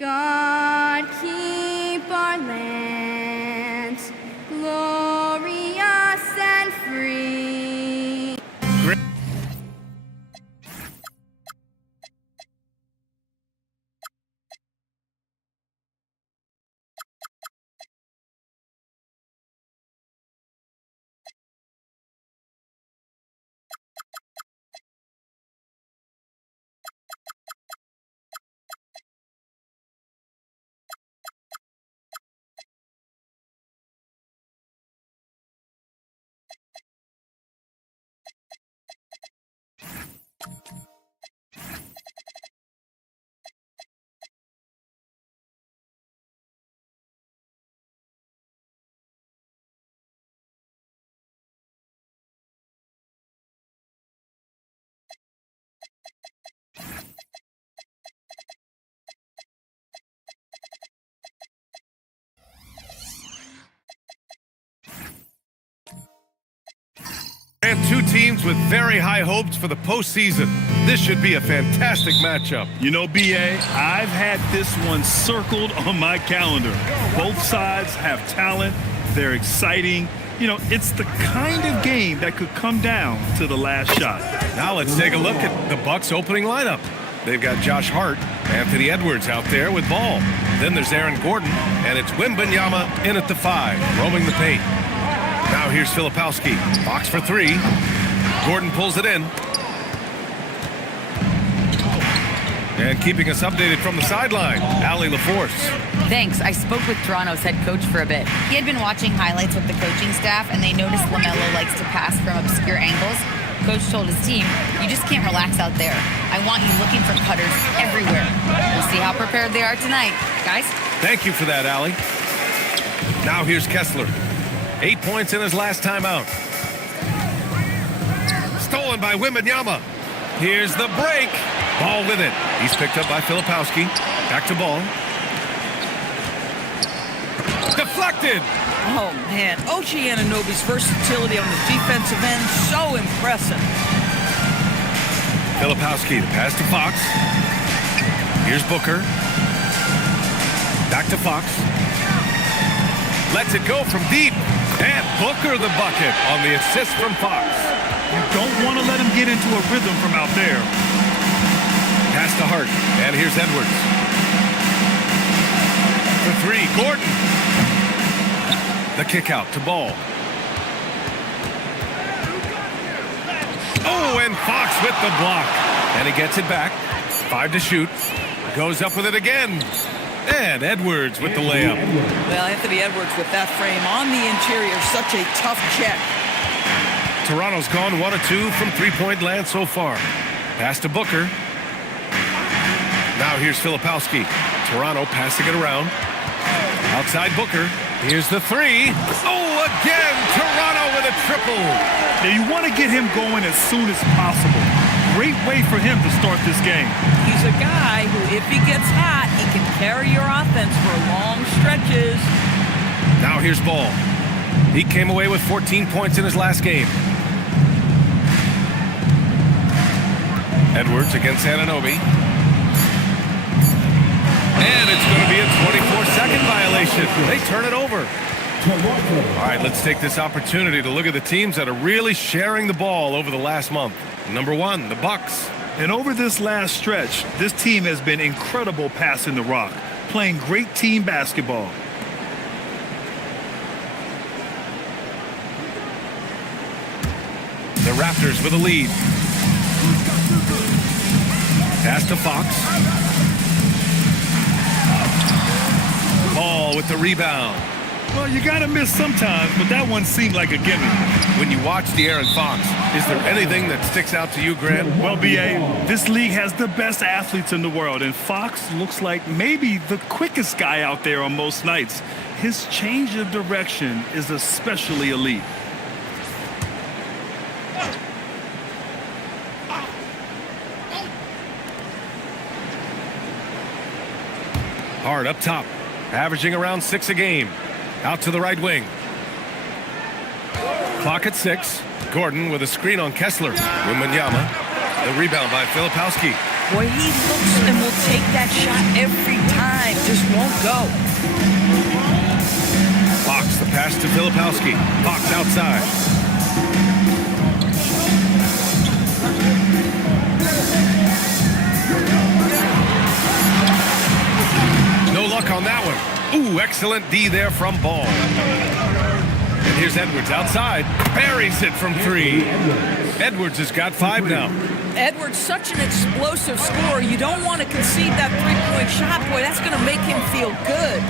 God keep our land glorious and free. And two teams with very high hopes for the postseason. This should be a fantastic matchup. You know, B.A., I've had this one circled on my calendar. Both sides have talent. They're exciting. You know, it's the kind of game that could come down to the last shot. Now let's take a look at the Bucks' opening lineup. They've got Josh Hart, Anthony Edwards out there with ball. Then there's Aaron Gordon, and it's Wembanyama in at the 5, roaming the paint. Now here's Filipowski. Fox for 3. Gordon pulls it in. And keeping us updated from the sideline, Allie LaForce. Thanks. I spoke with Toronto's head coach for a bit. He had been watching highlights with the coaching staff, and they noticed LaMelo likes to pass from obscure angles. Coach told his team, you just can't relax out there. I want you looking for cutters everywhere. We'll see how prepared they are tonight. Guys? Thank you for that, Allie. Now here's Kessler. 8 points in his last time out. Stolen by Wembanyama. Here's the break. Ball with it. He's picked up by Filipowski. Back to ball. Deflected. Oh, man. Ochai Anunoby's versatility on the defensive end, so impressive. Filipowski, the pass to Fox. Here's Booker. Back to Fox. Lets it go from deep. And Booker the bucket on the assist from Fox. You don't want to let him get into a rhythm from out there. Pass to Hart. And here's Edwards. For 3, Gordon. The kick out to Ball. Oh, and Fox with the block. And he gets it back. 5 to shoot. Goes up with it again. And Edwards with the layup. Well, Anthony Edwards with that frame on the interior, such a tough check. Toronto's gone 1 of 2 from three-point land so far. Pass to Booker. Now here's Filipowski. Toronto passing it around. Outside Booker. Here's the 3. Oh, again, Toronto with a triple. Now you want to get him going as soon as possible. Great way for him to start this game. He's a guy who, if he gets hot, he can carry your offense for long stretches. Now here's Ball. He came away with 14 points in his last game. Edwards against Anunoby. And it's going to be a 24-second violation. They turn it over. All right, let's take this opportunity to look at the teams that are really sharing the ball over the last month. Number 1, the Bucks. And over this last stretch, this team has been incredible passing the rock, playing great team basketball. The Raptors with a lead. Pass to Fox. Ball with the rebound. Well, you got to miss sometimes, but that one seemed like a gimme. When you watch De'Aaron Fox, is there anything that sticks out to you, Grant? Well, B.A., this league has the best athletes in the world, and Fox looks like maybe the quickest guy out there on most nights. His change of direction is especially elite. Hard up top, averaging around 6 a game. Out to the right wing. Clock at 6. Gordon with a screen on Kessler. Wembanyama. The rebound by Filipowski. Boy, he looks and will take that shot every time. Just won't go. Fox, the pass to Filipowski. Fox outside. No luck on that one. Ooh, excellent D there from Ball. And here's Edwards outside. Buries it from 3. Edwards has got 5 now. Edwards, such an explosive scorer. You don't want to concede that three-point shot. Boy, that's going to make him feel good.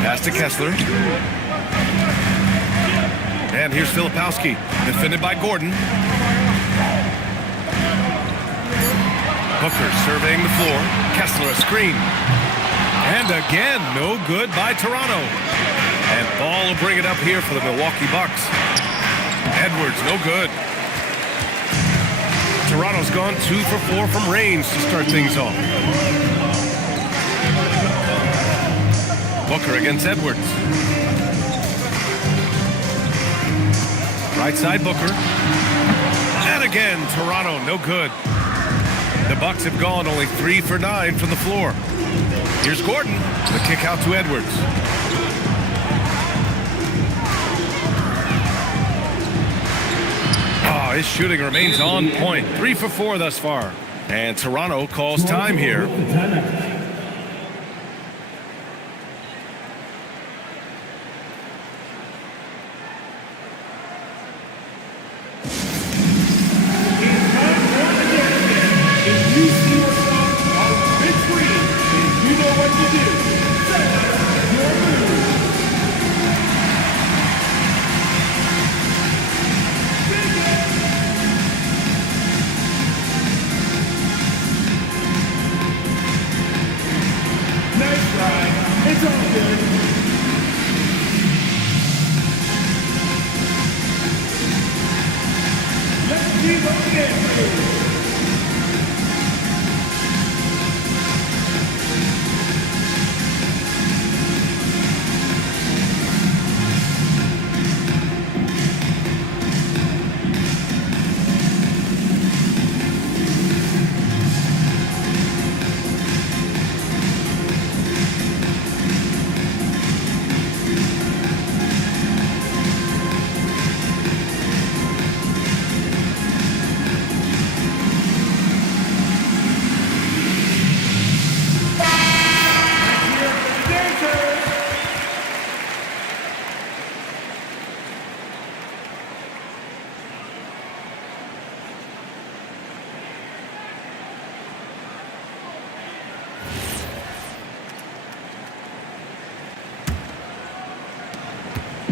Pass to Kessler. And here's Filipowski, defended by Gordon. Booker surveying the floor. Kessler a screen. And again, no good by Toronto. And Ball will bring it up here for the Milwaukee Bucks. Edwards, no good. Toronto's gone 2 for 4 from range to start things off. Booker against Edwards. Right side Booker. And again, Toronto, no good. The Bucks have gone only 3 for 9 from the floor. Here's Gordon. The kick out to Edwards. Oh, his shooting remains on point. 3 for 4 thus far. And Toronto calls time here.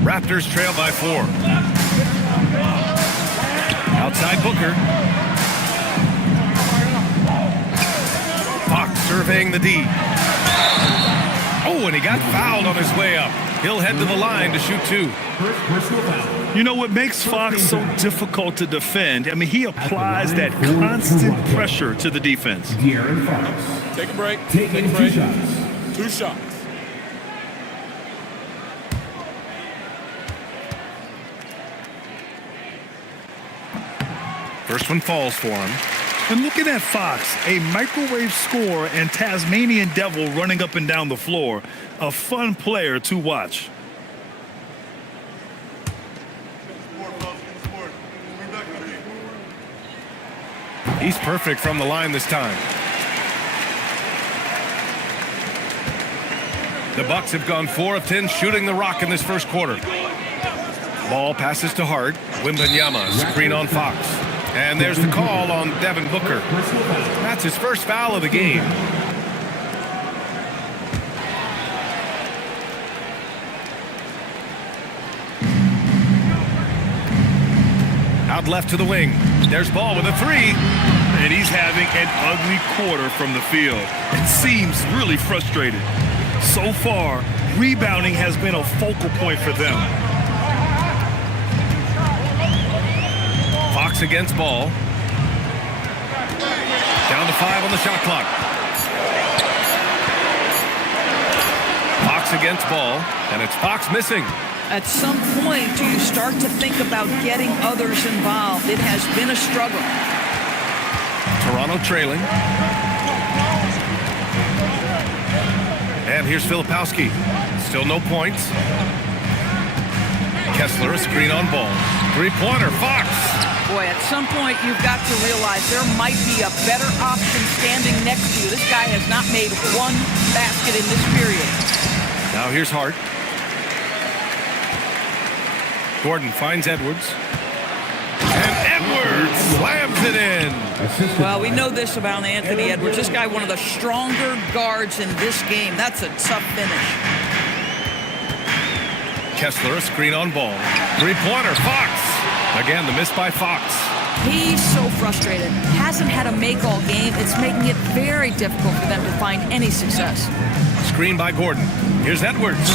Raptors trail by 4. Outside Booker. Fox surveying the D. Oh, and he got fouled on his way up. He'll head to the line to shoot 2. You know what makes Fox so difficult to defend? I mean, he applies that constant pressure to the defense. Take a break. Take a break. 2 shots. First one falls for him. And looking at Fox, a microwave scorer and Tasmanian devil running up and down the floor. A fun player to watch. He's perfect from the line this time. The Bucks have gone 4 of 10 shooting the rock in this first quarter. Ball passes to Hart. Wembanyama, screen on Fox. And there's the call on Devin Booker. That's his first foul of the game. Out left to the wing. There's Ball with a 3. And he's having an ugly quarter from the field. It seems really frustrated. So far, rebounding has been a focal point for them. Fox against Ball. Down to 5 on the shot clock. Fox against Ball, and it's Fox missing. At some point, do you start to think about getting others involved? It has been a struggle. Toronto trailing. And here's Filipowski. Still no points. Kessler, a screen on ball. Three-pointer, Fox. Boy, at some point, you've got to realize there might be a better option standing next to you. This guy has not made one basket in this period. Now here's Hart. Gordon finds Edwards. And Edwards slams it in. Well, we know this about Anthony Edwards. This guy, one of the stronger guards in this game. That's a tough finish. Kessler, a screen on ball. Three-pointer, Fox. Again, the miss by Fox. He's so frustrated. Hasn't had a make all game. It's making it very difficult for them to find any success. Screen by Gordon. Here's Edwards.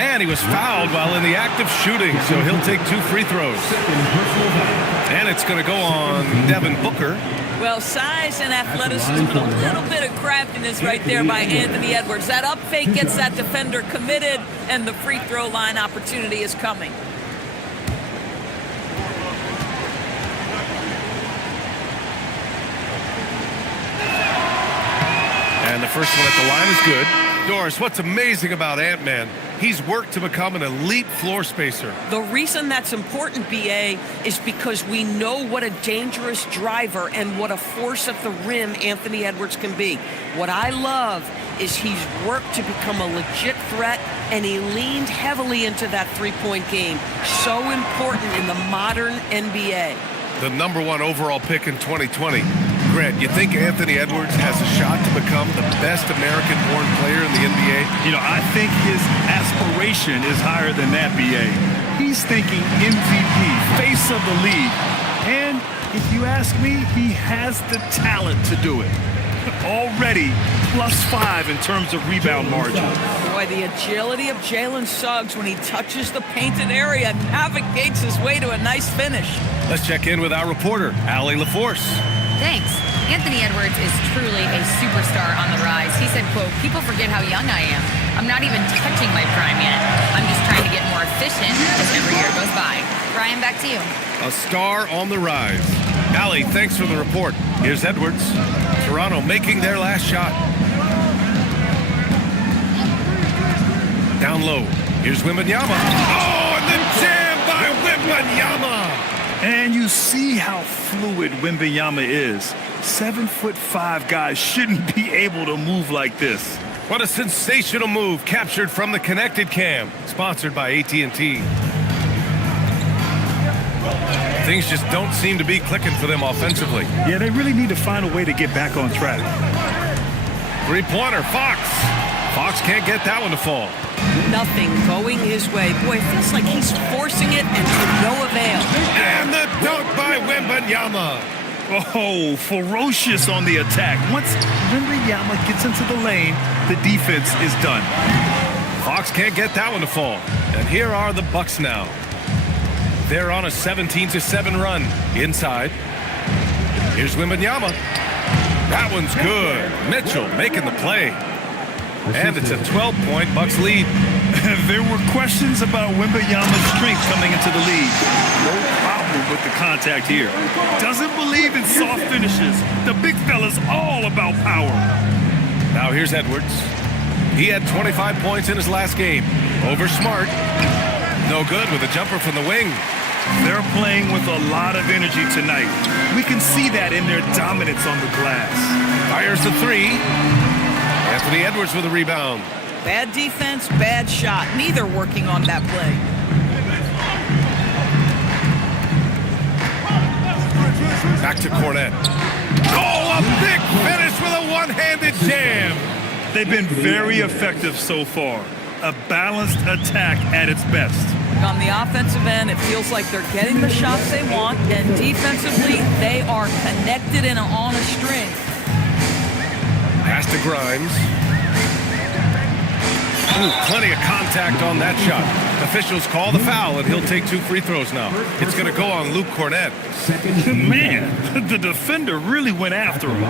And he was fouled while in the act of shooting, so he'll take 2 free throws. And it's going to go on Devin Booker. Well, size and athleticism and a little bit of craftiness right there by Anthony Edwards. That up fake gets that defender committed, and the free throw line opportunity is coming. And the first one at the line is good. Doris, what's amazing about Ant-Man? He's worked to become an elite floor spacer. The reason that's important, BA, is because we know what a dangerous driver and what a force at the rim Anthony Edwards can be. What I love is he's worked to become a legit threat, and he leaned heavily into that three-point game. So important in the modern NBA. The #1 overall pick in 2020. Grant, you think Anthony Edwards has a shot to become the best American-born player in the NBA? You know, I think his aspiration is higher than that, BA. He's thinking MVP, face of the league. And if you ask me, he has the talent to do it. Already +5 in terms of rebound margin. Boy, the agility of Jalen Suggs when he touches the painted area navigates his way to a nice finish. Let's check in with our reporter, Allie LaForce. Thanks. Anthony Edwards is truly a superstar on the rise. He said, quote, "People forget how young I am. I'm not even touching my prime yet. I'm just trying to get more efficient as every year goes by." Brian, back to you. A star on the rise. Allie, thanks for the report. Here's Edwards. Toronto making their last shot. Down low. Here's Wembanyama. Oh, and the jam by Wembanyama. And you see how fluid Wembanyama is. 7'5" guys shouldn't be able to move like this. What a sensational move captured from the Connected Cam, sponsored by AT&T. Things just don't seem to be clicking for them offensively. Yeah, they really need to find a way to get back on track. Three-pointer, Fox. Fox can't get that one to fall. Nothing going his way. Boy, it feels like he's forcing it and to no avail. And the dunk by Wembanyama. Oh, ferocious on the attack. Once Wembanyama gets into the lane, the defense is done. Fox can't get that one to fall. And here are the Bucks now. They're on a 17-7 run. Inside. Here's Wembanyama. That one's good. Mitchell making the play. And it's a 12-point Bucks lead. There were questions about Wembanyama's strength coming into the league. No problem with the contact here. Doesn't believe in soft finishes. The big fella's all about power. Now here's Edwards. He had 25 points in his last game. Over Smart. No good with a jumper from the wing. They're playing with a lot of energy tonight. We can see that in their dominance on the glass. Fires the three. Anthony Edwards with a rebound. Bad defense, bad shot. Neither working on that play. Back to Cornette. Oh, a big finish with a one-handed jam. They've been very effective so far. A balanced attack at its best. On the offensive end, it feels like they're getting the shots they want, and defensively, they are connected and on a string. Pass to Grimes. Ooh, plenty of contact on that shot. Officials call the foul, and he'll take 2 free throws now. It's going to go on Luke Cornette. Man, the defender really went after him.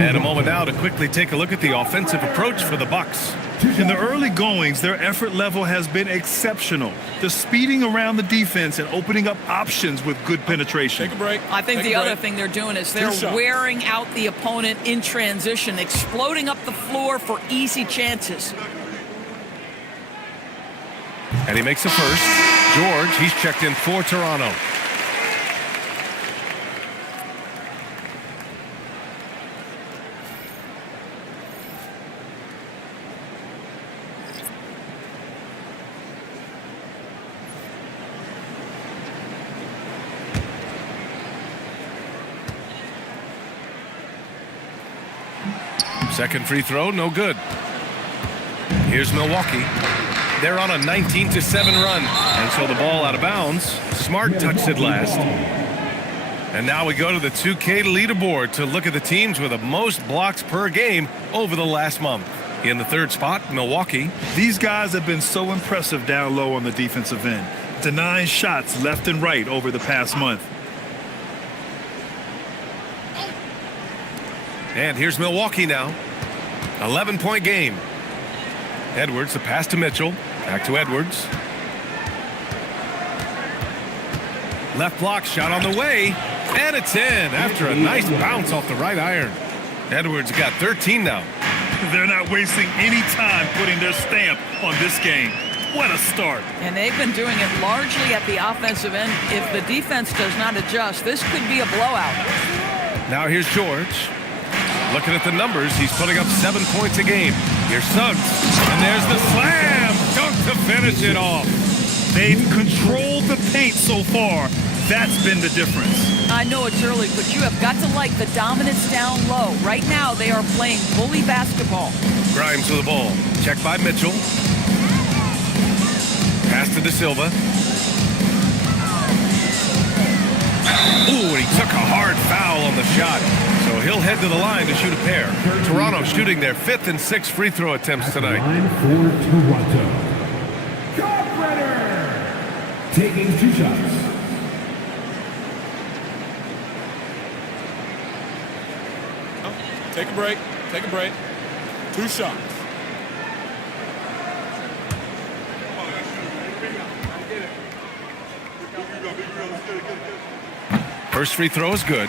And a moment now to quickly take a look at the offensive approach for the Bucks. In the early goings, their effort level has been exceptional. They're speeding around the defense and opening up options with good penetration. Take a break. I think Take the a other break. thing they're doing is Two they're shots. wearing out the opponent in transition, exploding up the floor for easy chances. And he makes the first. George, he's checked in for Toronto. Second free throw, no good. Here's Milwaukee. They're on a 19-7 run, and so the ball out of bounds. Smart touched it last. And now we go to the 2K leaderboard to look at the teams with the most blocks per game over the last month. In the third spot, Milwaukee. These guys have been so impressive down low on the defensive end, denying shots left and right over the past month. And here's Milwaukee now. 11-point game. Edwards, the pass to Mitchell. Back to Edwards. Left block shot on the way. And it's in after a nice bounce off the right iron. Edwards got 13 now. They're not wasting any time putting their stamp on this game. What a start. And they've been doing it largely at the offensive end. If the defense does not adjust, this could be a blowout. Now here's George. Looking at the numbers, he's putting up 7 points a game. Here's Suggs. And there's the slam. Dunk to finish it off. They've controlled the paint so far. That's been the difference. I know it's early, but you have got to like the dominance down low. Right now, they are playing bully basketball. Grimes with the ball. Checked by Mitchell. Pass to De Silva. Ooh, and he took a hard foul on the shot. So he'll head to the line to shoot a pair. Toronto shooting their 5th and 6th free throw attempts tonight. Line for Toronto. Carpenter taking 2 shots. Take a break. Take a break. 2 shots. First free throw is good.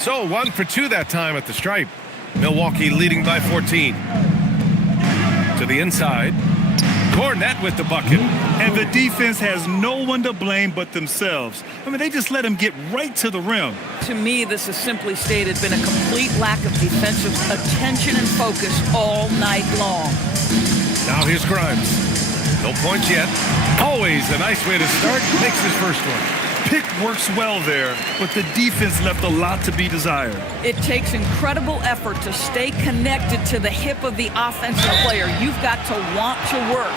So 1 for 2 that time at the stripe. Milwaukee leading by 14. To the inside. Cornette with the bucket. And the defense has no one to blame but themselves. I mean, they just let him get right to the rim. To me, this has simply stated been a complete lack of defensive attention and focus all night long. Now here's Grimes. No points yet. Always a nice way to start. Makes his first one. Pick works well there, but the defense left a lot to be desired. It takes incredible effort to stay connected to the hip of the offensive player. You've got to want to work.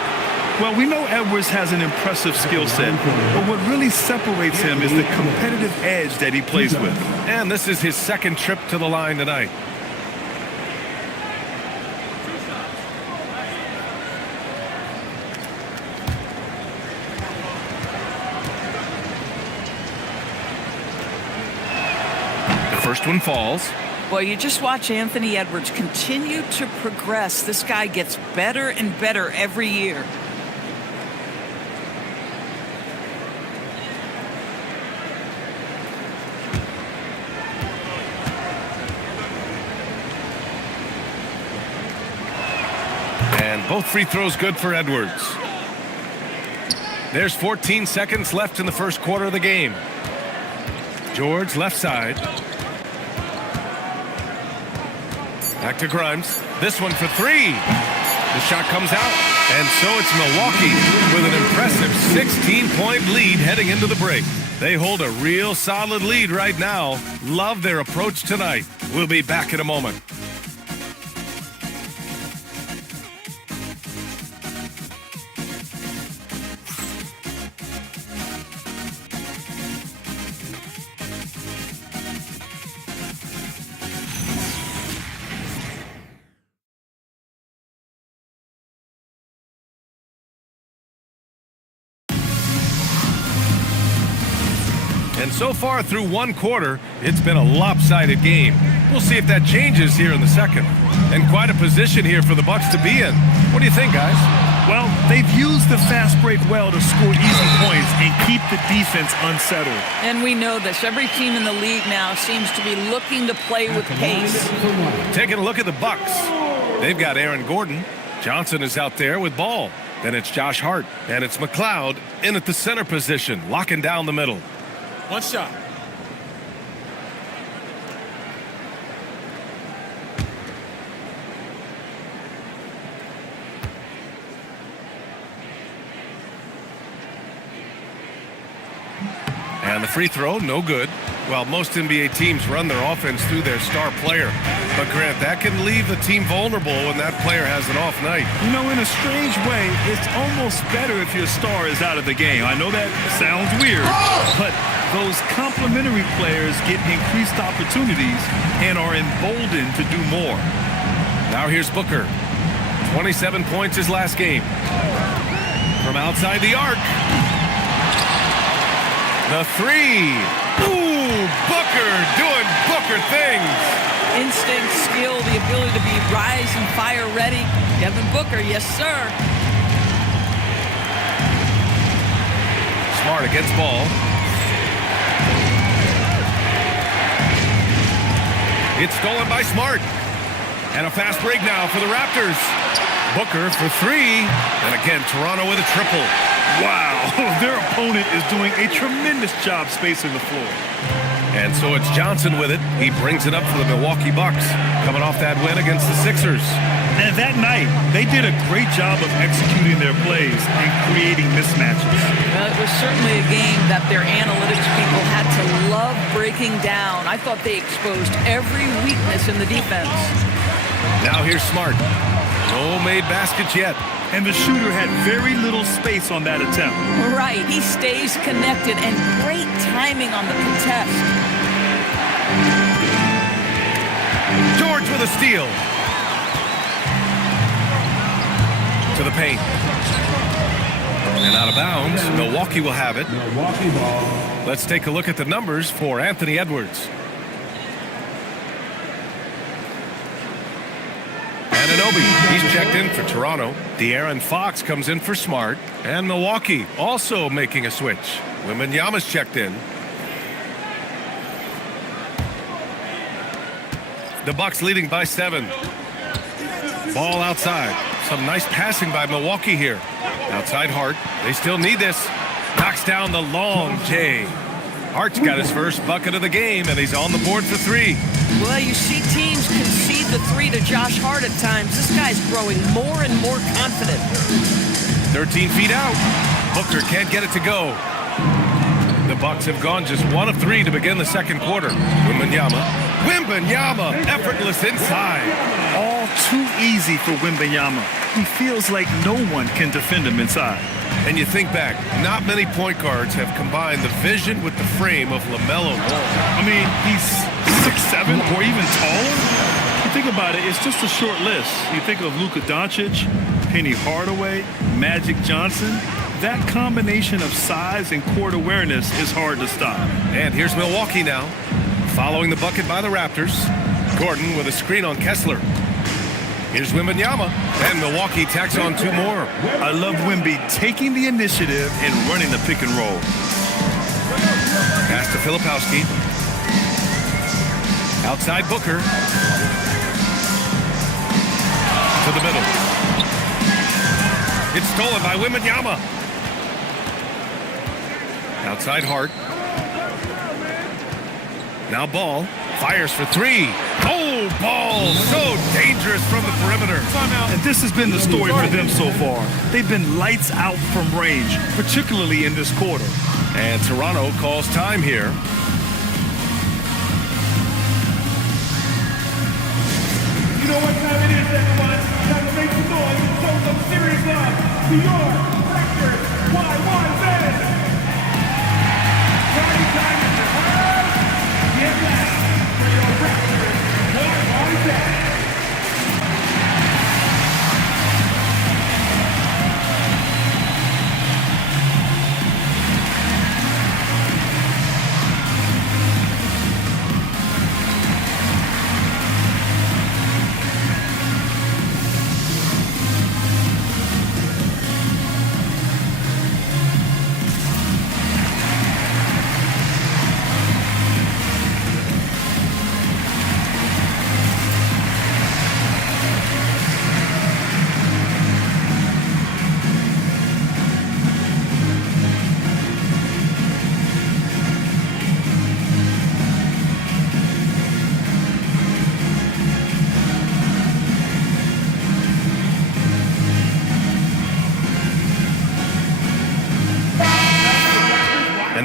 Well, we know Edwards has an impressive skill set, but what really separates him is the competitive edge that he plays with. And this is his 2nd trip to the line tonight. First one falls. Well, you just watch Anthony Edwards continue to progress. This guy gets better and better every year. And both free throws good for Edwards. There's 14 seconds left in the first quarter of the game. George left side. Back to Grimes. This one for 3. The shot comes out. And so it's Milwaukee with an impressive 16-point lead heading into the break. They hold a real solid lead right now. Love their approach tonight. We'll be back in a moment. And so far through one quarter, it's been a lopsided game. We'll see if that changes here in the second. And quite a position here for the Bucks to be in. What do you think, guys? Well, they've used the fast break well to score easy points and keep the defense unsettled. And we know this. Every team in the league now seems to be looking to play with pace. Taking a look at the Bucks. They've got Aaron Gordon. Johnson is out there with ball. Then it's Josh Hart. And it's McLeod in at the center position, locking down the middle. One shot. And the free throw, no good. Well, most NBA teams run their offense through their star player. But, Grant, that can leave the team vulnerable when that player has an off night. You know, in a strange way, it's almost better if your star is out of the game. I know that sounds weird, but those complementary players get increased opportunities and are emboldened to do more. Now here's Booker. 27 points his last game. From outside the arc. The three. Ooh, Booker doing Booker things. Instinct, skill, the ability to be rise and fire ready. Devin Booker, yes, sir. Smart against ball. It's stolen by Smart. And a fast break now for the Raptors. Booker for three. And again, Toronto with a triple. Wow, their opponent is doing a tremendous job spacing the floor. And so it's Johnson with it. He brings it up for the Milwaukee Bucks, coming off that win against the Sixers. And that night, they did a great job of executing their plays and creating mismatches. Well, it was certainly a game that their analytics people had to love breaking down. I thought they exposed every weakness in the defense. Now here's Smart. No made baskets yet. And the shooter had very little space on that attempt. Right, he stays connected and great timing on the contest. George with a steal. To the paint. And out of bounds, Milwaukee will have it. Milwaukee ball. Let's take a look at the numbers for Anthony Edwards. Anunoby, he's checked in for Toronto. De'Aaron Fox comes in for Smart. And Milwaukee also making a switch. Wembanyama's checked in. The Bucks leading by 7. Ball outside. Some nice passing by Milwaukee here. Outside Hart. They still need this. Knocks down the long J. Hart's got his first bucket of the game, and he's on the board for 3. Well, you see teams concede the 3 to Josh Hart at times. This guy's growing more and more confident. 13 feet out. Booker can't get it to go. The Bucks have gone just 1 of 3 to begin the second quarter. Wembanyama, effortless inside. All too easy for Wembanyama. He feels like no one can defend him inside. And you think back, not many point guards have combined the vision with the frame of LaMelo Ball. I mean, he's 6'7" or even taller. You think about it, it's just a short list. You think of Luka Doncic, Penny Hardaway, Magic Johnson. That combination of size and court awareness is hard to stop. And here's Milwaukee now, following the bucket by the Raptors. Gordon with a screen on Kessler. Here's Wembanyama, and Milwaukee tacks on 2 more. I love Wemby taking the initiative and running the pick and roll. Pass to Filipowski. Outside Booker. To the middle. It's stolen by Wembanyama. Outside Hart. Now Ball. Fires for 3. Oh, Ball so dangerous from the perimeter. And this has been the story for them so far. They've been lights out from range, particularly in this quarter. And Toronto calls time here. You know what time it is, everyone? Time to make some noise and show some serious love to your Raptors. Y1Z! Party time in the house! Get back for your Raptors. Y1Z!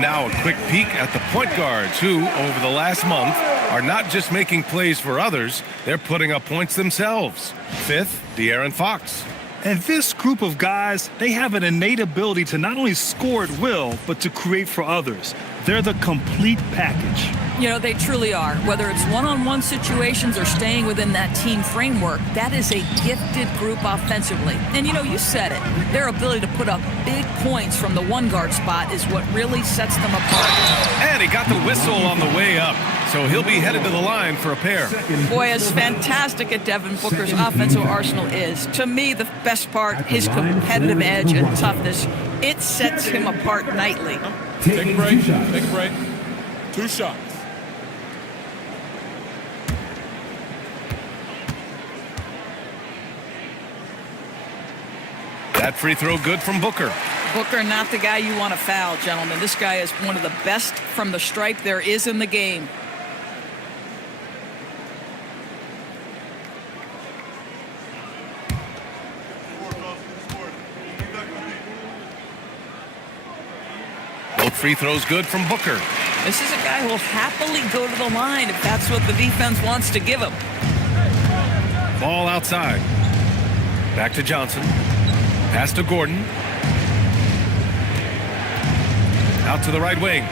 now a quick peek at the point guards who, over the last month, are not just making plays for others, they're putting up points themselves. Fifth, De'Aaron Fox. And this group of guys, they have an innate ability to not only score at will, but to create for others. They're the complete package. You know, they truly are. Whether it's one-on-one situations or staying within that team framework, that is a gifted group offensively. And, you know, you said it. Their ability to put up big points from the one guard spot is what really sets them apart. And he got the whistle on the way up, so he'll be headed to the line for a pair. Boy, as fantastic as Devin Booker's offensive arsenal is, to me, the best part, his competitive edge and toughness, it sets him apart nightly. Take a break. Take a break. 2 shots. That free throw good from Booker. Booker, not the guy you want to foul, gentlemen. This guy is one of the best from the stripe there is in the game. Both free throws good from Booker. This is a guy who will happily go to the line if that's what the defense wants to give him. Ball outside. Back to Johnson. Pass to Gordon. Out to the right wing.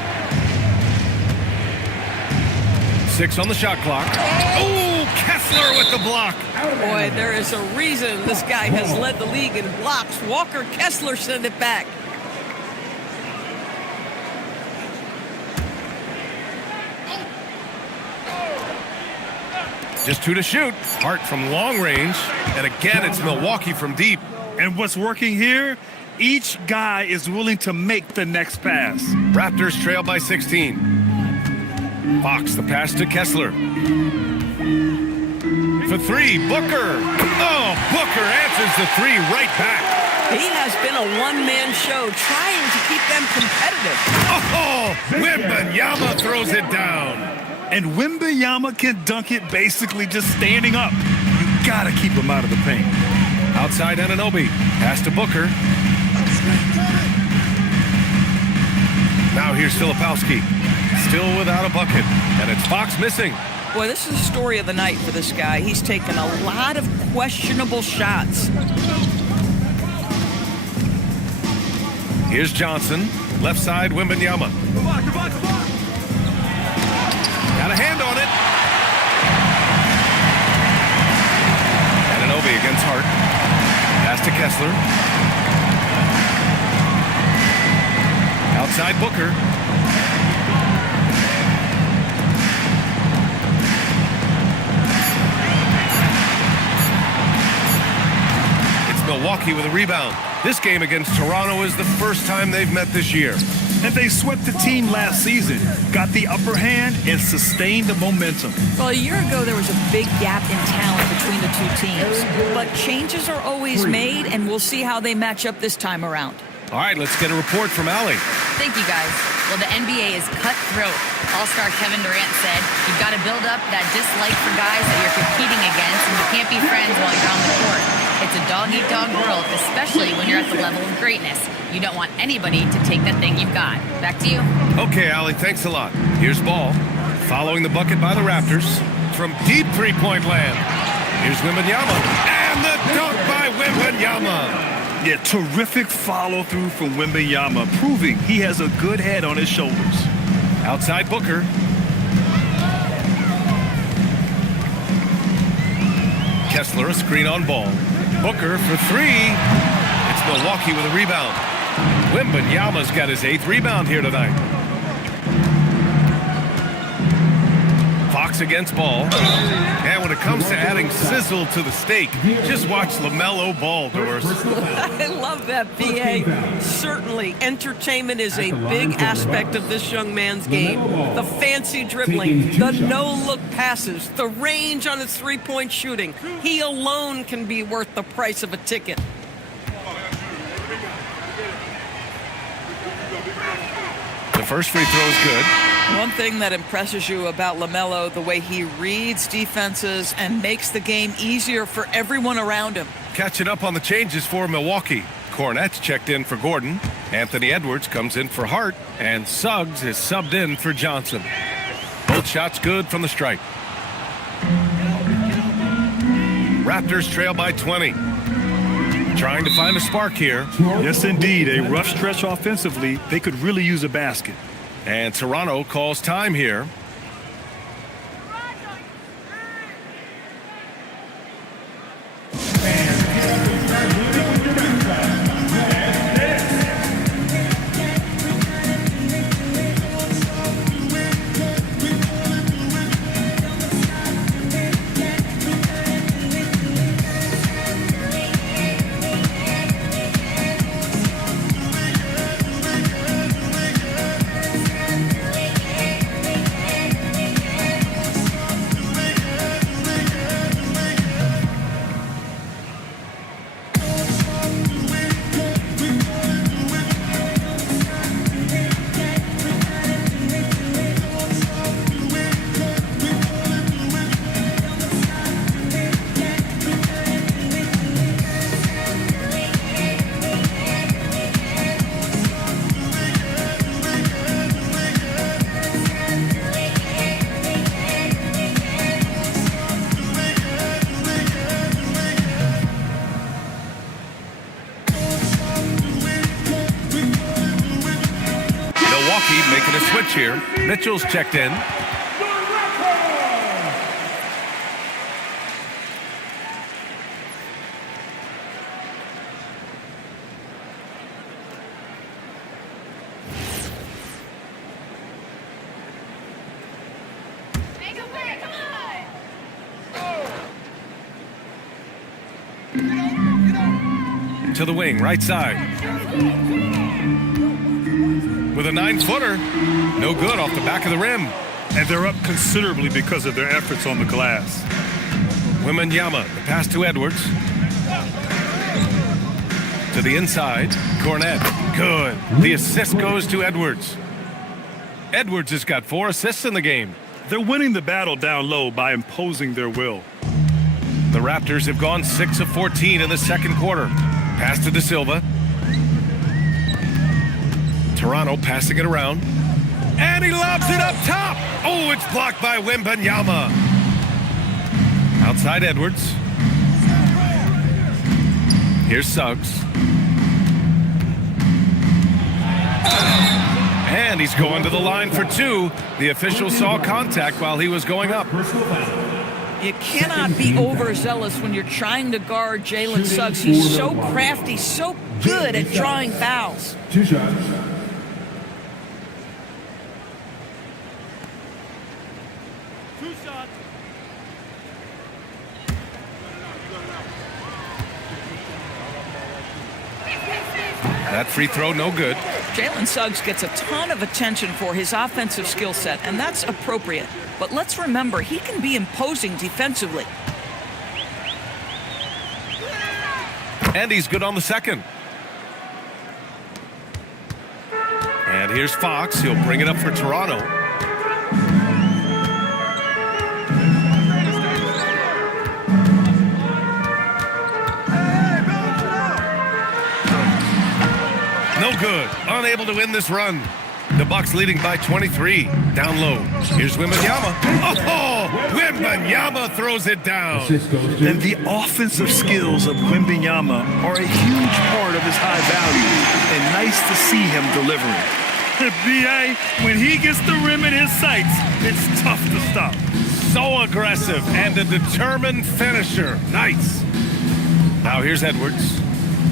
6 on the shot clock. Oh, Kessler with the block. Boy, there is a reason this guy has led the league in blocks. Walker Kessler sent it back. Just 2 to shoot. Hart from long range. And again, it's Milwaukee from deep. And what's working here? Each guy is willing to make the next pass. Raptors trail by 16. Fox, the pass to Kessler. For 3, Booker. Oh, Booker answers the 3 right back. He has been a one-man show trying to keep them competitive. Oh, Wembanyama throws it down. And Wembanyama can dunk it basically just standing up. You gotta keep him out of the paint. Outside Anunoby. Pass to Booker. Now here's Filipowski. Still without a bucket. And it's Fox missing. Boy, this is the story of the night for this guy. He's taken a lot of questionable shots. Here's Johnson. Left side, Wembanyama. Got a hand on it. Anunoby against Hart. Pass to Kessler. Outside Booker. It's Milwaukee with a rebound. This game against Toronto is the first time they've met this year. And they swept the team last season, got the upper hand, and sustained the momentum. Well, a year ago, there was a big gap in talent between the two teams. But changes are always made, and we'll see how they match up this time around. All right, let's get a report from Allie. Thank you, guys. Well, the NBA is cutthroat. All-star Kevin Durant said, you've got to build up that dislike for guys that you're competing against, and you can't be friends while you're on the court. It's a dog-eat-dog world, especially when you're at the level of greatness. You don't want anybody to take that thing you've got. Back to you. Okay, Allie, thanks a lot. Here's Ball. Following the bucket by the Raptors. From deep three-point land. Here's Wembanyama. And the dunk by Wembanyama. Yeah, terrific follow-through from Wembanyama, proving he has a good head on his shoulders. Outside Booker. Kessler, a screen on Ball. Booker for 3. It's Milwaukee with a rebound. Wembanyama's got his 8th rebound here tonight. Fox against Ball. And when it comes to adding sizzle to the steak, just watch LaMelo Ball, Doris. I love that, B.A. Certainly, entertainment is a big aspect of this young man's game. The fancy dribbling, the no-look passes, the range on his three-point shooting. He alone can be worth the price of a ticket. The first free throw is good. One thing that impresses you about LaMelo, the way he reads defenses and makes the game easier for everyone around him. Catching up on the changes for Milwaukee. Cornette's checked in for Gordon. Anthony Edwards comes in for Hart. And Suggs is subbed in for Johnson. Both shots good from the stripe. Raptors trail by 20. Trying to find a spark here. Yes, indeed. A rough stretch offensively. They could really use a basket. And Toronto calls time here. Making a switch here. Mitchell's checked in. To the wing, right side. With a 9-footer, no good off the back of the rim. And they're up considerably because of their efforts on the glass. Wembanyama, the pass to Edwards. To the inside, Cornette, good. The assist goes to Edwards. Edwards has got 4 assists in the game. They're winning the battle down low by imposing their will. The Raptors have gone 6 of 14 in the second quarter. Pass to De Silva. Toronto passing it around. And he lobs it up top. Oh, it's blocked by Wembanyama. Outside Edwards. Here's Suggs. And he's going to the line for 2. The official saw contact while he was going up. You cannot be overzealous when you're trying to guard Jalen Suggs. He's so crafty, so good at drawing fouls. 2 shots. That free throw, no good. Jalen Suggs gets a ton of attention for his offensive skill set, and that's appropriate. But let's remember, he can be imposing defensively. And he's good on the second. And here's Fox. He'll bring it up for Toronto. No good. Unable to win this run. The Bucks leading by 23. Down low. Here's Wembanyama. Oh! Wembanyama throws it down. And the offensive skills of Wembanyama are a huge part of his high value. And nice to see him delivering. B.A., when he gets the rim in his sights, it's tough to stop. So aggressive and a determined finisher. Nice. Now here's Edwards.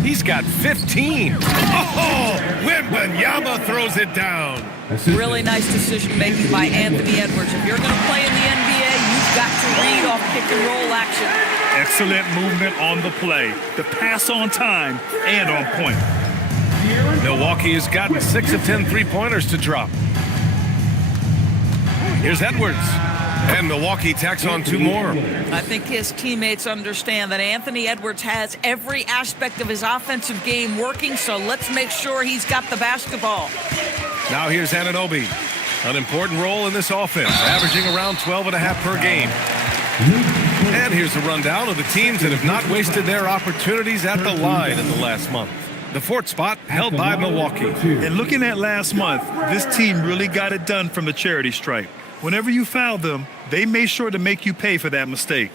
He's got 15. Oh! Wembanyama throws it down. Really nice decision-making by Anthony Edwards. If you're going to play in the NBA, you've got to read off pick-and-roll action. Excellent movement on the play. The pass on time and on point. Milwaukee has gotten 6 of 10 three-pointers to drop. Here's Edwards. And Milwaukee tacks on 2 more. I think his teammates understand that Anthony Edwards has every aspect of his offensive game working, so let's make sure he's got the basketball. Now here's Anunoby. An important role in this offense, averaging around 12.5 per game. And here's a rundown of the teams that have not wasted their opportunities at the line in the last month. The fourth spot held by Milwaukee. And looking at last month, this team really got it done from the charity stripe. Whenever you fouled them, they made sure to make you pay for that mistake.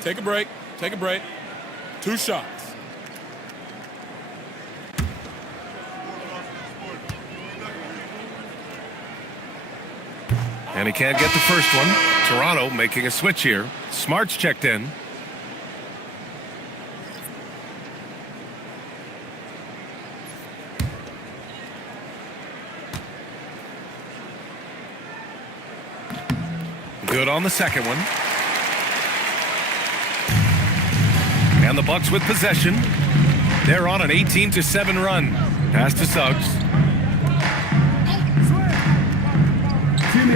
Take a break. Take a break. 2 shots. And he can't get the first one. Toronto making a switch here. Smart's checked in. Good on the second one. And the Bucks with possession. They're on an 18-7 run. Pass to Suggs.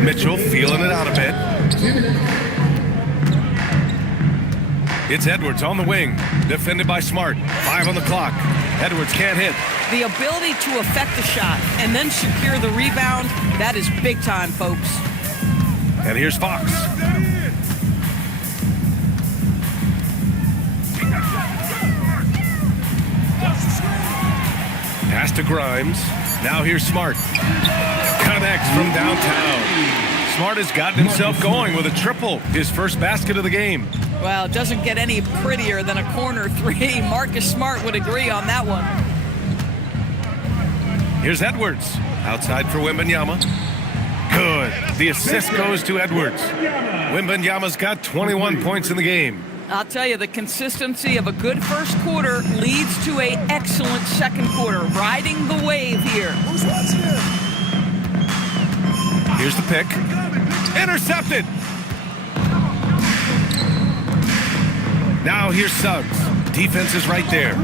Mitchell feeling it out a bit. It's Edwards on the wing. Defended by Smart. 5 on the clock. Edwards can't hit. The ability to affect the shot and then secure the rebound, that is big time, folks. And here's Fox. Pass to Grimes. Now here's Smart. Connects from downtown. Smart has gotten himself going with a triple. His first basket of the game. Well, it doesn't get any prettier than a corner 3. Marcus Smart would agree on that one. Here's Edwards. Outside for Wembanyama. Good. The assist goes to Edwards. Wembanyama's got 21 points in the game. I'll tell you, the consistency of a good first quarter leads to an excellent second quarter. Riding the wave here. Here's the pick. Intercepted. Now here's Suggs. Defense is right there.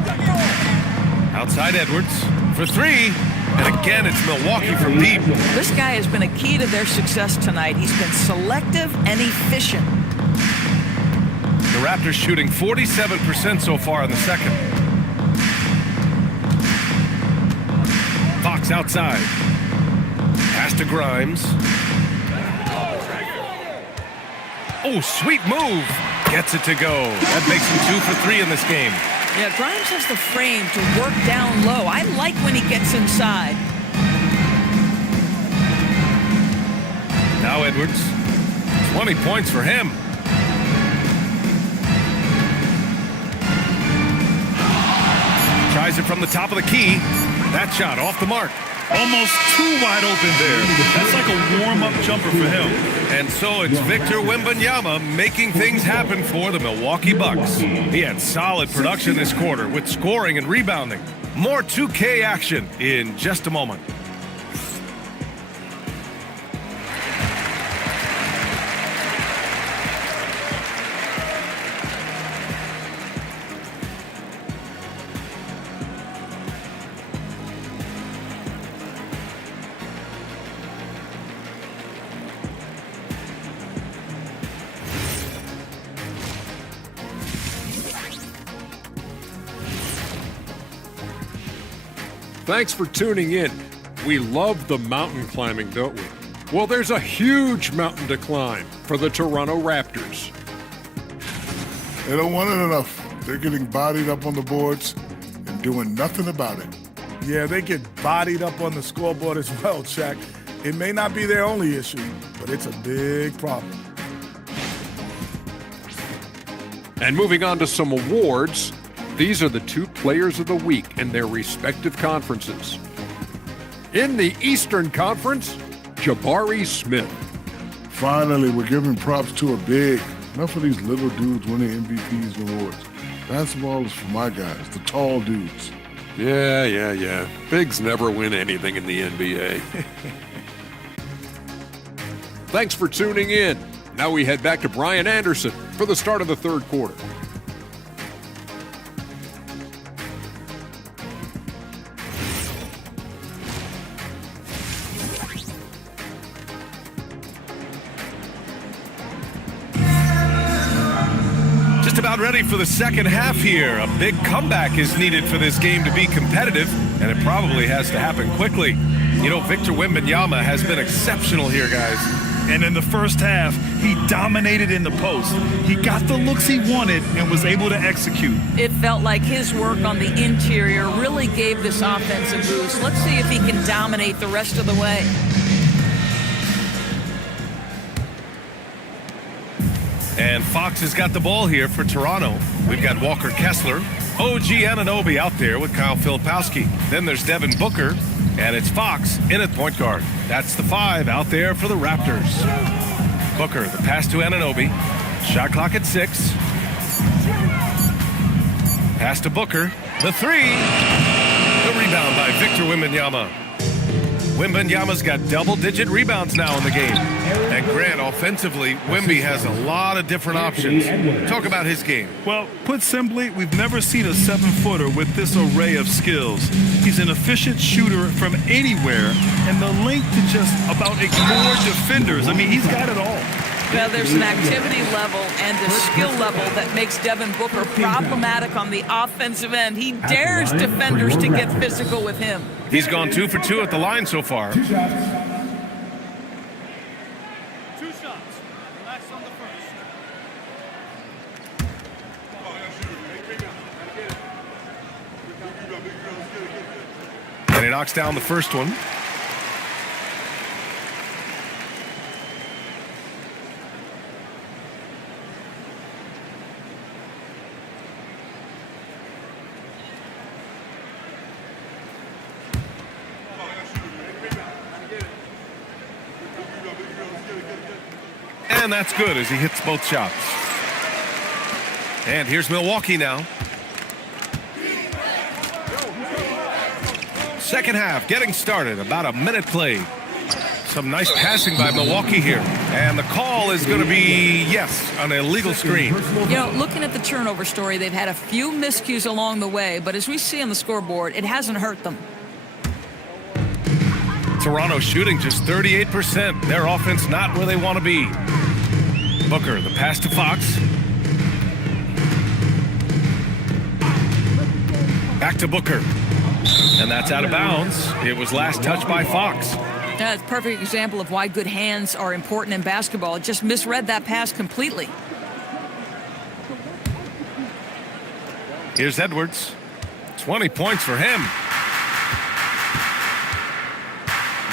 Outside Edwards for 3. And again, it's Milwaukee from deep. This guy has been a key to their success tonight. He's been selective and efficient. The Raptors shooting 47% so far in the second. Fox outside. Pass to Grimes. Oh, sweet move. Gets it to go. That makes him 2 for 3 in this game. Yeah, Grimes has the frame to work down low. I like when he gets inside. Now Edwards. 20 points for him. Tries it from the top of the key. That shot off the mark. Almost too wide open there. That's like a warm-up jumper for him. And so it's Victor Wembanyama making things happen for the Milwaukee Bucks. He had solid production this quarter with scoring and rebounding. More 2K action in just a moment. Thanks for tuning in. We love the mountain climbing, don't we? Well, there's a huge mountain to climb for the Toronto Raptors. They don't want it enough. They're getting bodied up on the boards and doing nothing about it. Yeah, they get bodied up on the scoreboard as well, Shaq. It may not be their only issue, but it's a big problem. And moving on to some awards, these are the 2 players of the week in their respective conferences. In the Eastern Conference, Jabari Smith. Finally, we're giving props to a big. Enough of these little dudes winning MVPs and awards. Basketball is for my guys, the tall dudes. Yeah. Bigs never win anything in the NBA. Thanks for tuning in. Now we head back to Brian Anderson for the start of the third quarter. Just about ready for the second half here. A big comeback is needed for this game to be competitive, and it probably has to happen quickly. You know, Victor Wembanyama has been exceptional here, guys. And in the first half, he dominated in the post. He got the looks he wanted and was able to execute. It felt like his work on the interior really gave this offense a boost. Let's see if he can dominate the rest of the way. And Fox has got the ball here for Toronto. We've got Walker Kessler, OG Anunoby out there with Kyle Filipowski. Then there's Devin Booker, and it's Fox in at point guard. That's the 5 out there for the Raptors. Booker, the pass to Anunoby. Shot clock at 6. Pass to Booker. The 3. The rebound by Victor Wembanyama. Wembanyama's got double-digit rebounds now in the game. And Grant, offensively, Wemby has a lot of different options. Talk about his game. Well, put simply, we've never seen a 7-footer with this array of skills. He's an efficient shooter from anywhere, and the length to just about ignore defenders. I mean, he's got it all. Well, there's an activity level and a skill level that makes Devin Booker problematic on the offensive end. He dares defenders to get physical with him. He's gone 2 for 2 at the line so far. 2 shots. 2 shots. Relax on the first. And he knocks down the first one. And that's good as he hits both shots. And here's Milwaukee now. Second half getting started. About a minute played. Some nice passing by Milwaukee here. And the call is going to be, yes, an illegal screen. You know, looking at the turnover story, they've had a few miscues along the way, but as we see on the scoreboard, it hasn't hurt them. Toronto shooting just 38%. Their offense not where they want to be. Booker, the pass to Fox. Back to Booker. And that's out of bounds. It was last touched by Fox. That's a perfect example of why good hands are important in basketball. It just misread that pass completely. Here's Edwards. 20 points for him.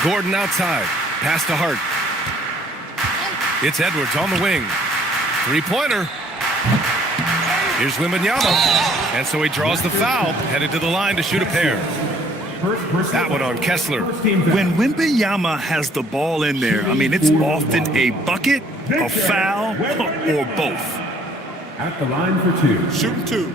Gordon outside. Pass to Hart. It's Edwards on the wing. 3-pointer. Here's Wembanyama. And so he draws the foul, headed to the line to shoot a pair. That one on Kessler. When Wembanyama has the ball in there, I mean, it's often a bucket, a foul, or both. At the line for 2. Shooting 2.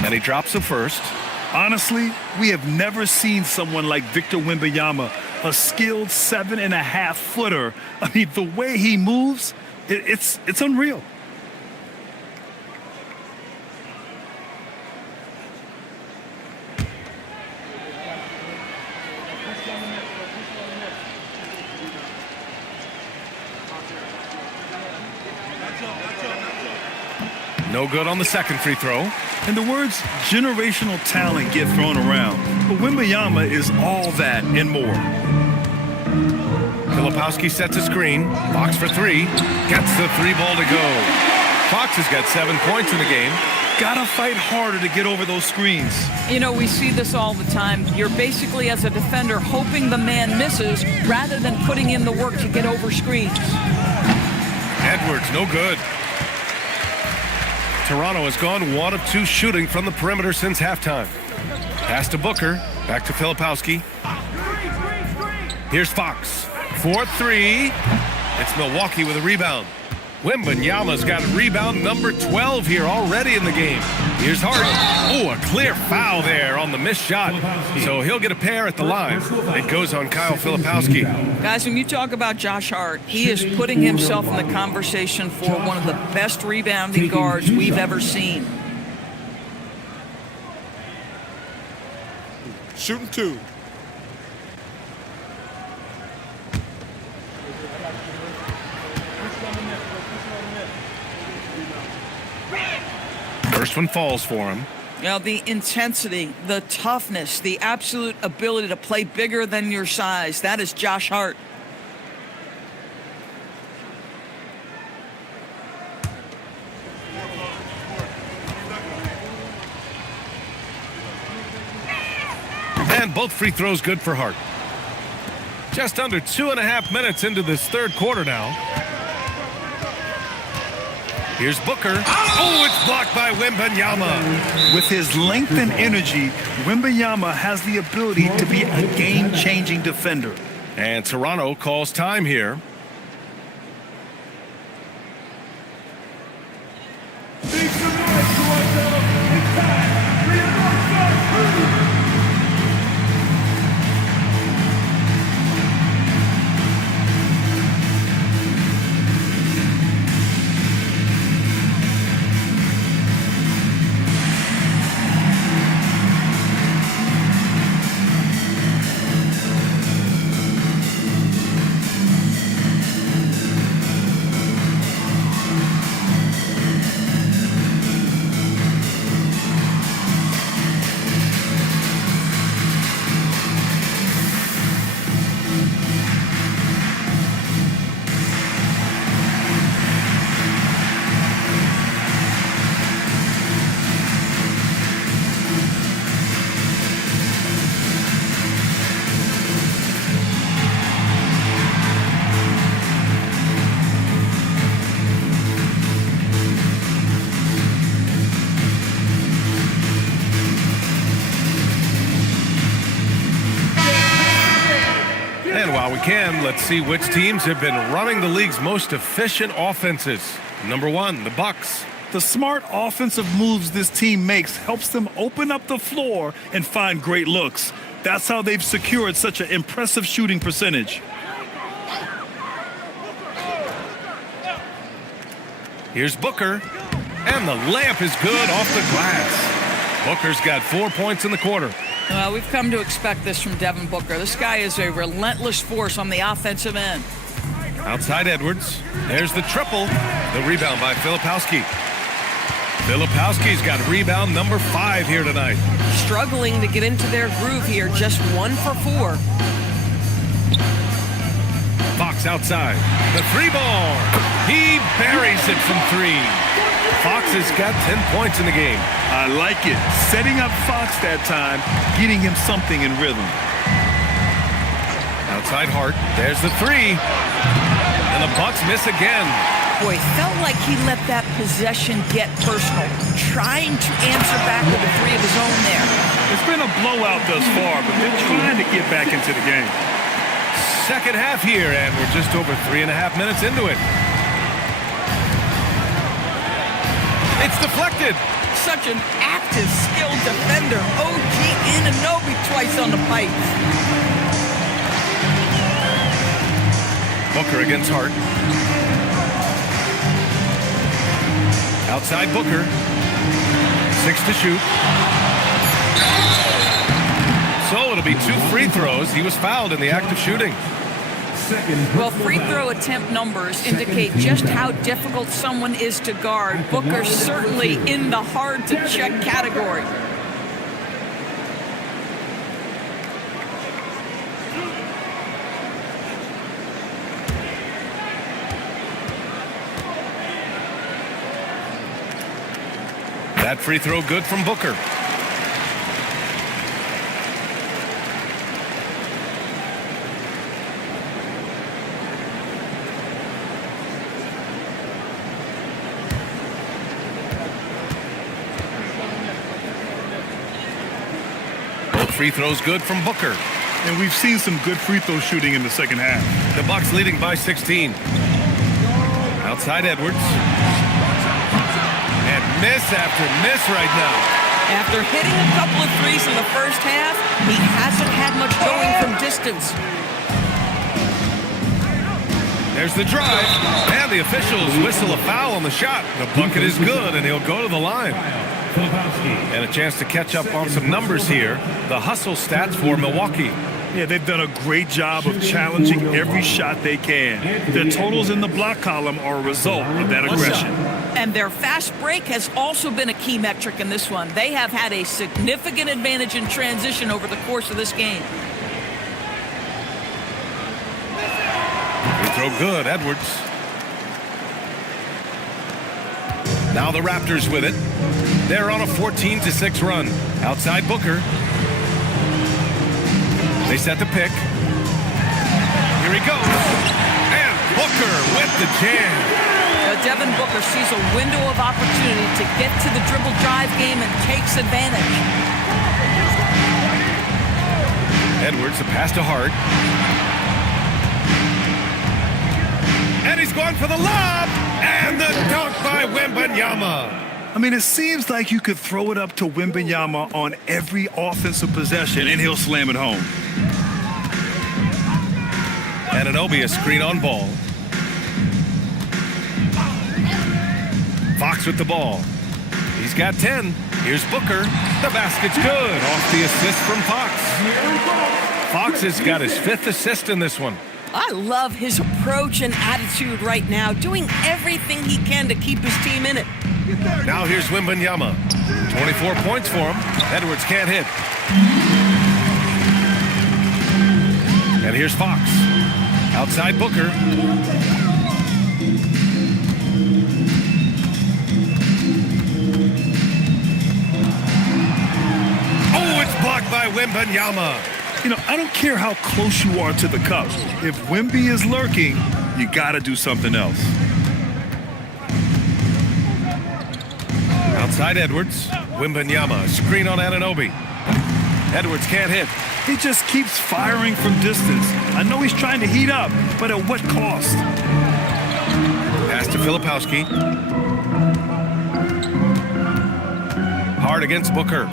And he drops the first. Honestly, we have never seen someone like Victor Wembanyama, a skilled 7.5-footer. I mean, the way he moves, it's unreal. No good on the second free throw. And the words generational talent get thrown around, but Wembanyama is all that and more. Filipowski sets a screen. Fox for 3. Gets the 3-ball to go. Fox has got 7 points in the game. Gotta fight harder to get over those screens. You know, we see this all the time. You're basically, as a defender, hoping the man misses rather than putting in the work to get over screens. Edwards, no good. Toronto has gone 1 of 2 shooting from the perimeter since halftime. Pass to Booker. Back to Filipowski. Here's Fox. 4-3. It's Milwaukee with a rebound. Wembanyama's got rebound number 12 here already in the game. Here's Hart. Oh, a clear foul there on the missed shot. So he'll get a pair at the line. It goes on Kyle Filipowski. Guys, when you talk about Josh Hart, he is putting himself in the conversation for one of the best rebounding guards we've ever seen. Shooting 2. one falls for him. You know, the intensity, the toughness, the absolute ability to play bigger than your size. That is Josh Hart. And both free throws good for Hart. Just under 2.5 minutes into this third quarter now. Here's Booker. Oh, it's blocked by Wembanyama. With his length and energy, Wembanyama has the ability to be a game-changing defender. And Toronto calls time here. Make some noise, Toronto. It's time for your North Star. And while we can, let's see which teams have been running the league's most efficient offenses. Number one, the Bucks. The smart offensive moves this team makes helps them open up the floor and find great looks. That's how they've secured such an impressive shooting percentage. Here's Booker. And the layup is good off the glass. Booker's got 4 points in the quarter. We've come to expect this from Devin Booker. This guy is a relentless force on the offensive end. Outside Edwards. There's the triple. The rebound by Filipowski. Filipowski's got rebound number 5 here tonight. Struggling to get into their groove here, just 1 for 4. Fox outside. The 3-ball. He buries it from 3. Fox has got 10 points in the game. I like it. Setting up Fox that time, getting him something in rhythm. Outside Hart. There's the 3. And the Bucks miss again. Boy, felt like he let that possession get personal, trying to answer back with a 3 of his own there. It's been a blowout thus far, but they're trying to get back into the game. Second half here, and we're just over 3.5 minutes into it. It's deflected. Such an active, skilled defender. OG Anunoby twice on the pipe. Booker against Hart. Outside Booker. 6 to shoot. So it'll be 2 free throws. He was fouled in the act of shooting. Well, free throw attempt numbers indicate just how difficult someone is to guard. Booker certainly in the hard-to-check category. That free throw good from Booker. Free throws good from Booker. And we've seen some good free throw shooting in the second half. The Bucks leading by 16. Outside Edwards. And miss after miss right now. After hitting a couple of threes in the first half, he hasn't had much going from distance. There's the drive. And the officials whistle a foul on the shot. The bucket is good, and he'll go to the line. And a chance to catch up on some numbers here. The hustle stats for Milwaukee. Yeah, they've done a great job of challenging every shot they can. Their totals in the block column are a result of that aggression. And their fast break has also been a key metric in this one. They have had a significant advantage in transition over the course of this game. Free throw good, Edwards. Now the Raptors with it. They're on a 14-6 run. Outside Booker. They set the pick. Here he goes. And Booker with the jam. Devin Booker sees a window of opportunity to get to the dribble drive game and takes advantage. Edwards, a pass to Hart. And he's going for the lob. And the dunk by Wembanyama. I mean, it seems like you could throw it up to Wembanyama on every offensive possession, and he'll slam it home. Anunoby, a screen on ball. Fox with the ball. He's got 10. Here's Booker. The basket's good. Off the assist from Fox. Fox has got his 5th assist in this one. I love his approach and attitude right now, doing everything he can to keep his team in it. Now here's Wembanyama. 24 points for him. Edwards can't hit. And here's Fox. Outside Booker. Oh, it's blocked by Wembanyama. You know, I don't care how close you are to the cup. If Wemby is lurking, you got to do something else. Outside Edwards. Wembanyama. Screen on Anunoby. Edwards can't hit. He just keeps firing from distance. I know he's trying to heat up, but at what cost? Pass to Filipowski. Hard against Booker.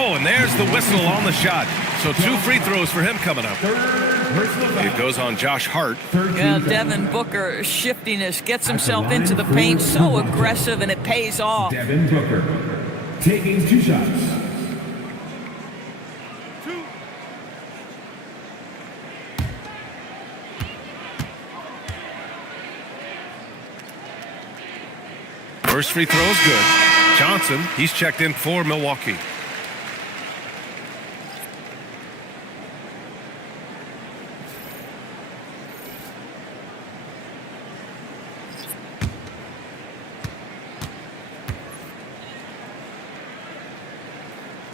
Oh, and there's the whistle on the shot. So 2 free throws for him coming up. It goes on Josh Hart. Yeah, Devin Booker, shiftiness, gets himself into the paint, so aggressive, and it pays off. Devin Booker taking 2 shots. First free throw is good. Johnson, he's checked in for Milwaukee.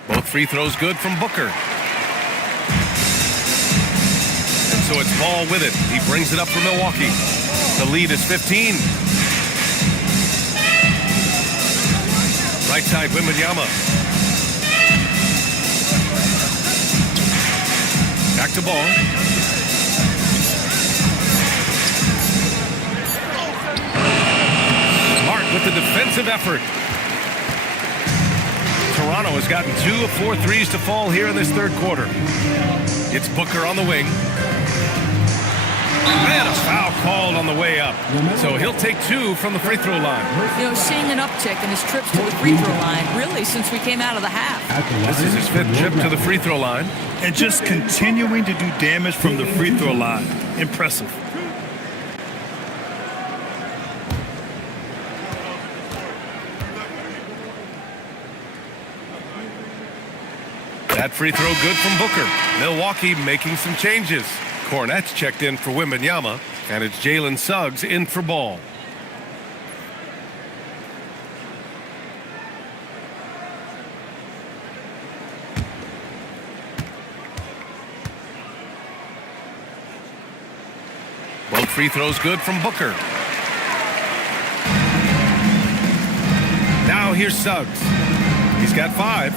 Both free throws good from Booker. And so it's Ball with it. He brings it up for Milwaukee. The lead is 15. Right side, Wembanyama. Back to Ball. Smart with the defensive effort. Toronto has gotten 2 of 4 threes to fall here in this third quarter. It's Booker on the wing. And a foul called on the way up. So he'll take 2 from the free throw line. You know, seeing an uptick in his trips to the free throw line, really, since we came out of the half. This is his 5th trip to the free throw line. And just continuing to do damage from the free throw line. Impressive. That free throw good from Booker. Milwaukee making some changes. Cornette's checked in for Wembanyama, and it's Jalen Suggs in for Ball. Both free throws good from Booker. Now here's Suggs. He's got 5.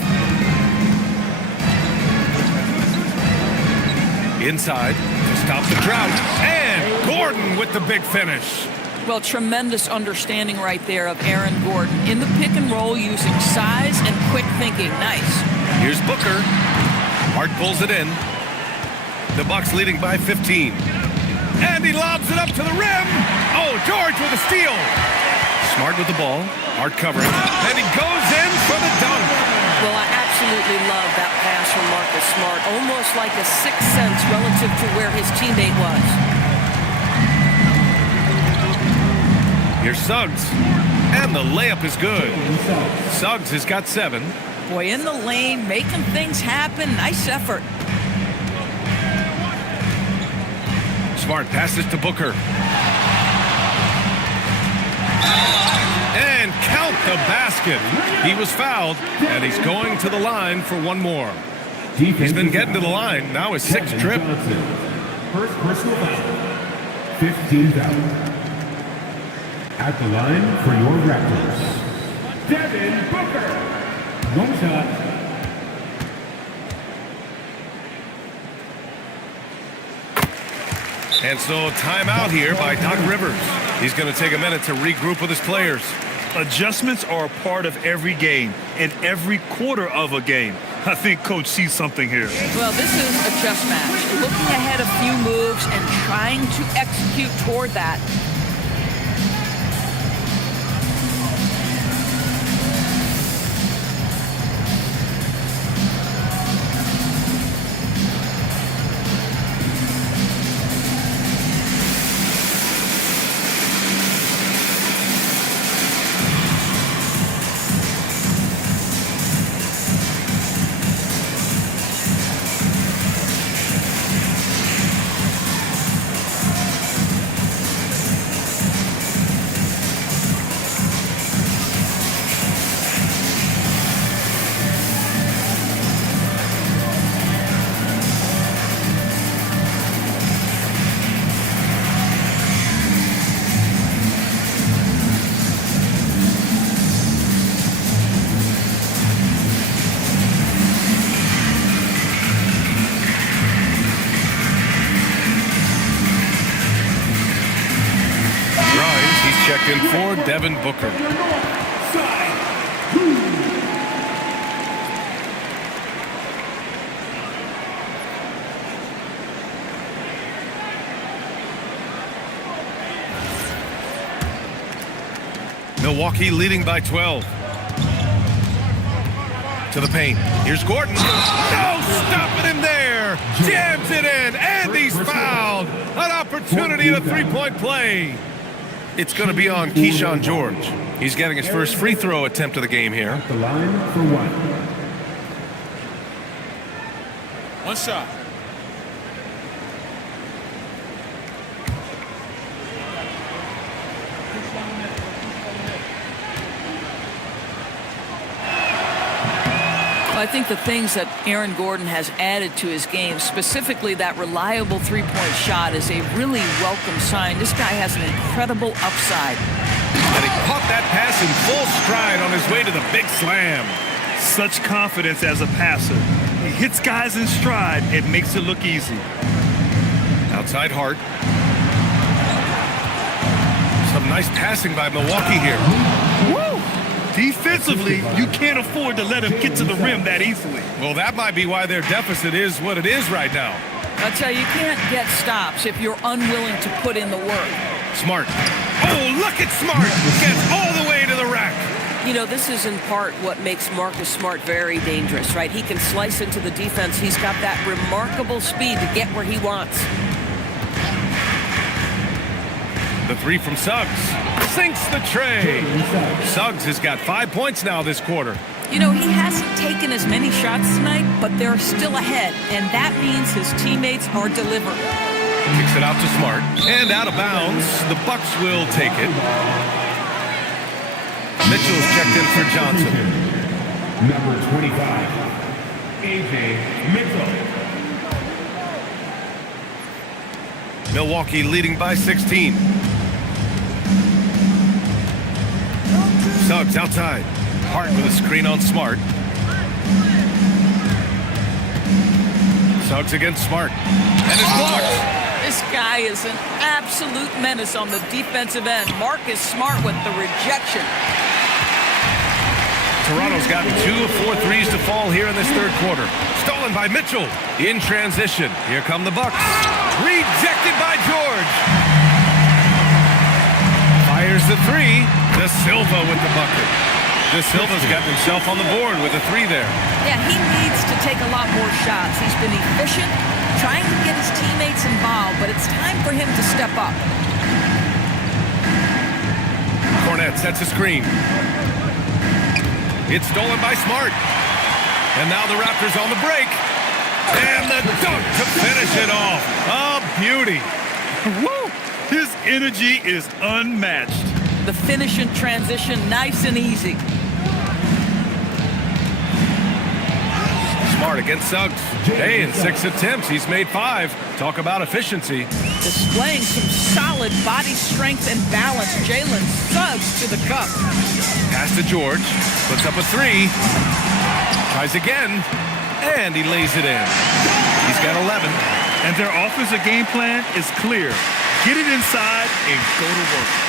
Inside to stop the drought. And Gordon with the big finish. Well, tremendous understanding right there of Aaron Gordon in the pick and roll, using size and quick thinking. Nice. Here's Booker. Hart pulls it in. The Bucks leading by 15. And he lobs it up to the rim. Oh, George with a steal. Smart with the ball. Hard covering. And he goes in for the dunk. Well, I absolutely love that pass from Marcus Smart. Almost like a sixth sense relative to where his teammate was. Here's Suggs. And the layup is good. Suggs has got 7. Boy, in the lane, making things happen. Nice effort. Smart passes to Booker. And count the basket. He was fouled, and he's going to the line for one more. He's been getting to the line. Now his 6th trip. First personal foul. 15 foul. At the line for your Raptors, Devin Booker. One shot. And so timeout here by Doc Rivers. He's going to take a minute to regroup with his players. Adjustments are a part of every game and every quarter of a game. I think Coach sees something here. Well, this is a chess match. Looking ahead a few moves and trying to execute toward that. Checked in for Devin Booker. Milwaukee leading by 12. To the paint. Here's Gordon. No, stopping him there. Jams it in, and he's fouled. An opportunity and a three-point play. It's going to be on Keyshawn George. He's getting his first free throw attempt of the game here. At the line for one. One shot. I think the things that Aaron Gordon has added to his game, specifically that reliable three-point shot, is a really welcome sign. This guy has an incredible upside. And he caught that pass in full stride on his way to the big slam. Such confidence as a passer. He hits guys in stride and makes it look easy. Outside Hart. Some nice passing by Milwaukee here. Woo! Defensively, you can't afford to let him get to the rim that easily. Well, that might be why their deficit is what it is right now. I tell you, you can't get stops if you're unwilling to put in the work. Smart. Oh, look at Smart. Gets all the way to the rack. You know, this is in part what makes Marcus Smart very dangerous, right? He can slice into the defense. He's got that remarkable speed to get where he wants. The three from Suggs. Sinks the tray. Suggs has got 5 points now this quarter. You know, he hasn't taken as many shots tonight, but they're still ahead, and that means his teammates are delivering. Kicks it out to Smart. And out of bounds. The Bucks will take it. Mitchell's checked in for Johnson. Number 25, A.J. Mitchell. Milwaukee leading by 16. Suggs outside. Hart with a screen on Smart. Suggs against Smart. And it's blocked. This guy is an absolute menace on the defensive end. Marcus Smart with the rejection. Toronto's gotten 2 of 4 threes to fall here in this third quarter. Stolen by Mitchell. In transition. Here come the Bucks. Rejected by George. Fires the three. The De Silva with the bucket. De Silva's gotten himself on the board with a 3 there. Yeah, he needs to take a lot more shots. He's been efficient, trying to get his teammates involved, but it's time for him to step up. Cornette sets a screen. It's stolen by Smart. And now the Raptors on the break. And the dunk to finish it off. A beauty. Woo! His energy is unmatched. The finish in transition, nice and easy. Smart against Suggs. Hey, in 6 attempts, he's made 5. Talk about efficiency. Displaying some solid body strength and balance. Jalen Suggs to the cup. Pass to George. Puts up a 3. Tries again. And he lays it in. He's got 11. And their offensive game plan is clear. Get it inside and go to work.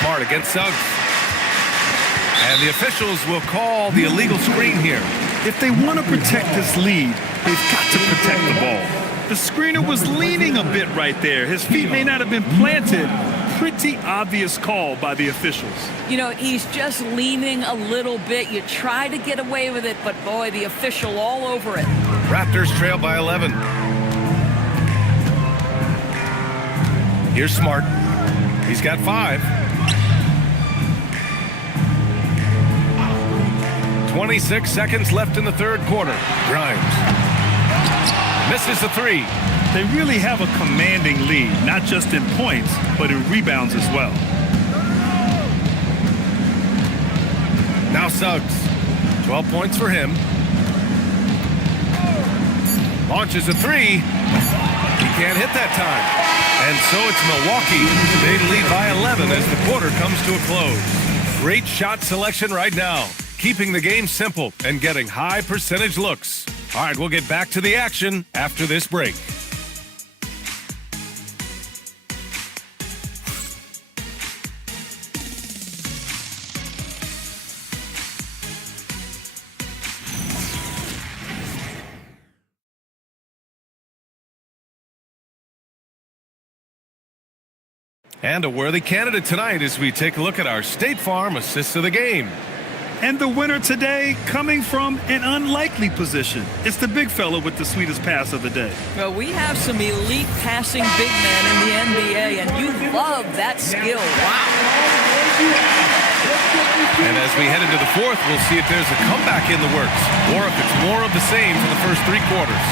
Smart against Suggs. And the officials will call the illegal screen here. If they want to protect this lead, they've got to protect the ball. The screener was leaning a bit right there. His feet may not have been planted. Pretty obvious call by the officials. You know, he's just leaning a little bit. You try to get away with it, but boy, the official all over it. Raptors trail by 11. Here's Smart. He's got 5. 26 seconds left in the third quarter. Grimes misses the 3. They really have a commanding lead, not just in points, but in rebounds as well. Now Suggs. 12 points for him. Launches a 3. He can't hit that time. And so it's Milwaukee. They lead by 11 as the quarter comes to a close. Great shot selection right now. Keeping the game simple and getting high percentage looks. All right, we'll get back to the action after this break. And a worthy candidate tonight as we take a look at our State Farm assists of the game. And the winner today coming from an unlikely position. It's the big fella with the sweetest pass of the day. Well, we have some elite passing big men in the NBA, and you love that skill. Wow. And as we head into the fourth, we'll see if there's a comeback in the works or if it's more of the same for the first 3 quarters.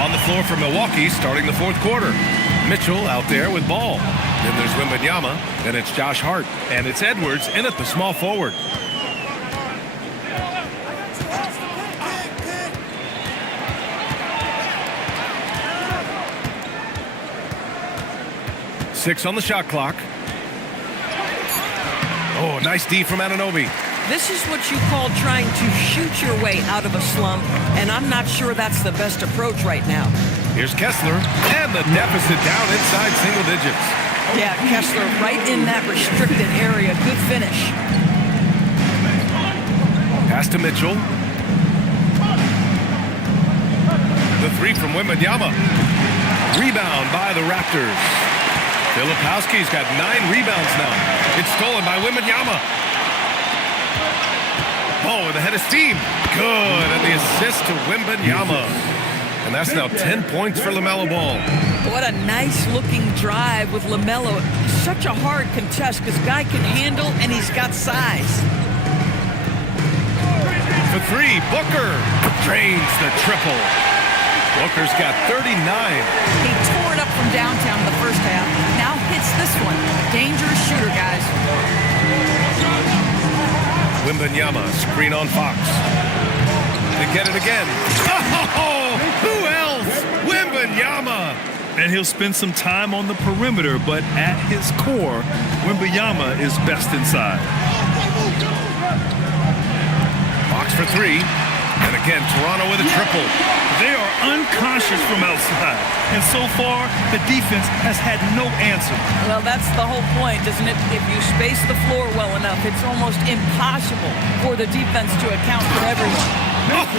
On the floor for Milwaukee starting the fourth quarter. Mitchell out there with ball. Then there's Wembanyama. Then it's Josh Hart. And it's Edwards in at the small forward. Six on the shot clock. Oh, nice D from Anunoby. This is what you call trying to shoot your way out of a slump, and I'm not sure that's the best approach right now. Here's Kessler, and the deficit down inside single digits. Yeah, Kessler right in that restricted area. Good finish. Pass to Mitchell. The 3 from Wembanyama. Rebound by the Raptors. Filipowski's got 9 rebounds now. It's stolen by Wembanyama. Oh, with a head of steam. Good, and the assist to Wembanyama. And that's now 10 points for LaMelo Ball. What a nice-looking drive with LaMelo. Such a hard contest because guy can handle and he's got size. For 3, Booker drains the triple. Booker's got 39. He tore it up from downtown in the first half. Now hits this one. Dangerous shooter, guys. Wembanyama, screen on Fox. They get it again. Oh, who else? Wembanyama. And he'll spend some time on the perimeter, but at his core, Wembanyama is best inside. Fox for 3. And again, Toronto with a triple. They are unconscious from outside. And so far, the defense has had no answer. Well, that's the whole point, isn't it? If you space the floor well enough, it's almost impossible for the defense to account for everyone.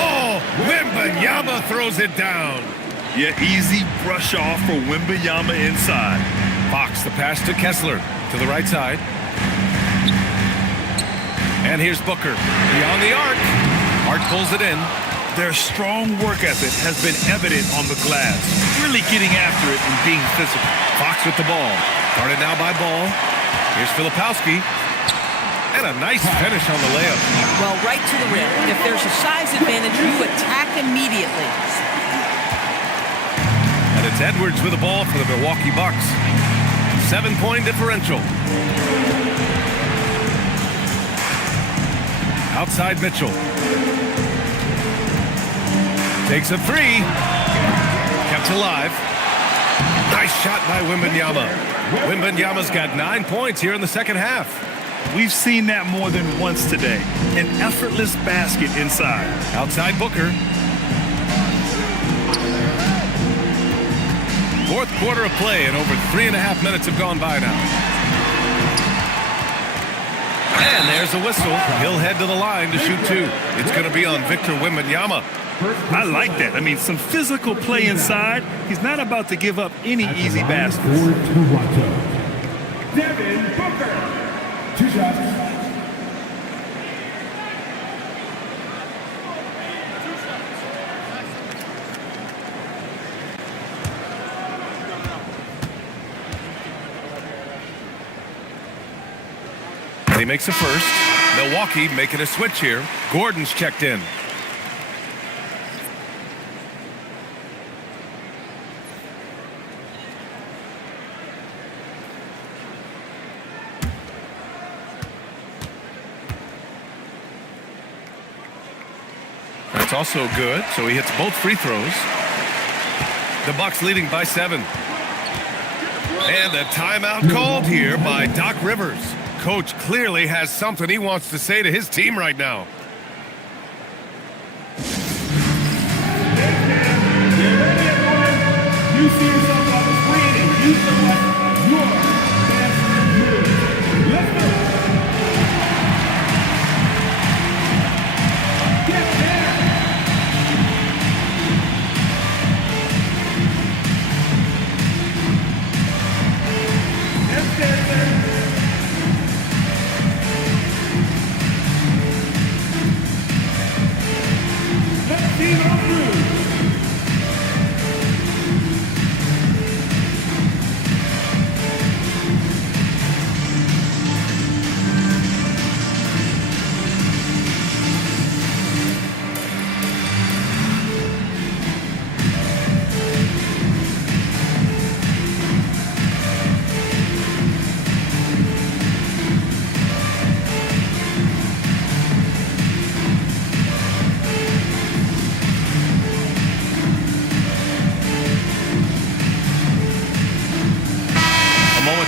Oh, Wembanyama throws it down. Yeah, easy brush off for Wembanyama inside. Fox, the pass to Kessler, to the right side. And here's Booker, beyond the arc. Hart pulls it in. Their strong work ethic has been evident on the glass, really getting after it and being physical. Fox with the ball. Guarded now by Ball. Here's Filipowski. And a nice finish on the layup. Well, right to the rim. If there's a size advantage, you attack immediately. And it's Edwards with the ball for the Milwaukee Bucks. 7-point differential. Outside Mitchell. Takes a three. Kept alive. Nice shot by Wembanyama. Wembanyama's got 9 points here in the second half. We've seen that more than once today. An effortless basket inside. Outside Booker. Fourth quarter of play, and over 3.5 minutes have gone by now. And there's a whistle. He'll head to the line to shoot two. It's going to be on Victor Wembanyama. I like that. I mean, some physical play inside. He's not about to give up any easy baskets. For Toronto, Devin Booker. 2 shots. He makes a first. Milwaukee making a switch here. Gordon's checked in. That's also good, so he hits both free throws. The Bucks leading by 7. And a timeout called here by Doc Rivers. Coach clearly has something he wants to say to his team right now. You see yourself on the screen and you select your best move. Let's go. Get there. Let's get there. Let's see it on through.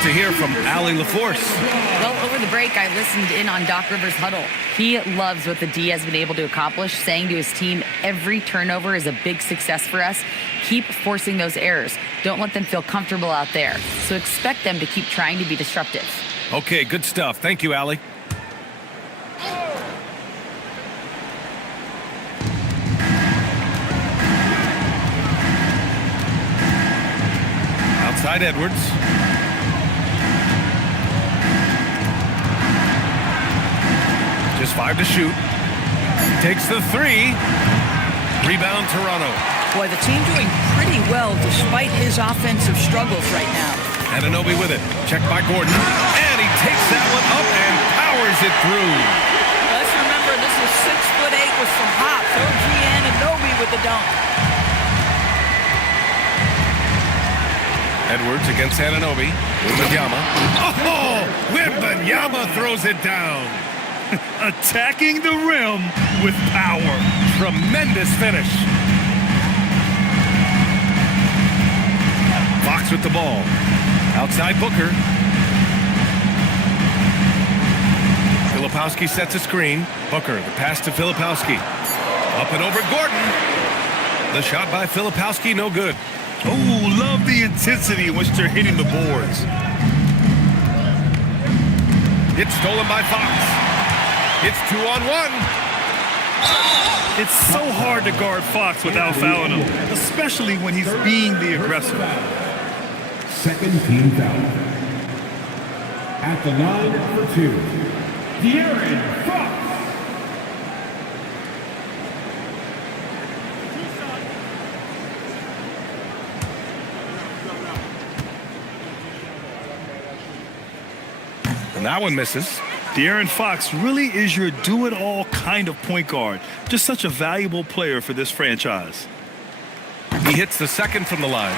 To hear from Allie LaForce. Well, over the break, I listened in on Doc Rivers' huddle. He loves what the D has been able to accomplish, saying to his team, every turnover is a big success for us. Keep forcing those errors. Don't let them feel comfortable out there. So expect them to keep trying to be disruptive. Okay, good stuff. Thank you, Allie. Outside Edwards. Just 5 to shoot. Takes the 3. Rebound Toronto. Boy, the team doing pretty well despite his offensive struggles right now. Anunoby with it. Checked by Gordon. And he takes that one up and powers it through. Let's remember this is 6'8" with some hops. OG Anunoby with the dunk. Edwards against Anunoby. Wembanyama. Oh! Wembanyama throws it down. Attacking the rim with power. Tremendous finish. Fox with the ball. Outside Booker. Filipowski sets a screen. Booker, the pass to Filipowski. Up and over Gordon. The shot by Filipowski, no good. Oh, love the intensity in which they're hitting the boards. It's stolen by Fox. It's 2-on-1. It's so hard to guard Fox without fouling him, especially when he's being the aggressor. Second team foul. At the line for two, De'Aaron Fox. And that one misses. De'Aaron Fox really is your do-it-all kind of point guard. Just such a valuable player for this franchise. He hits the second from the line.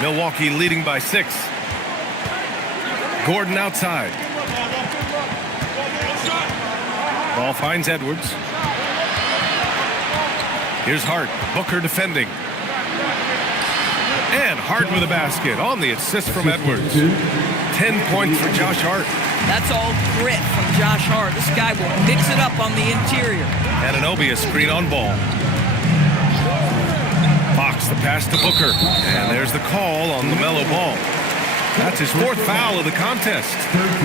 Milwaukee leading by 6. Gordon outside. Ball finds Edwards. Here's Hart. Booker defending. And Hart with a basket on the assist from Edwards. 10 points for Josh Hart. That's all grit from Josh Hart. This guy will mix it up on the interior. Anunoby a screen on ball. Fox the pass to Booker. And there's the call on LaMelo Ball. That's his 4th foul of the contest.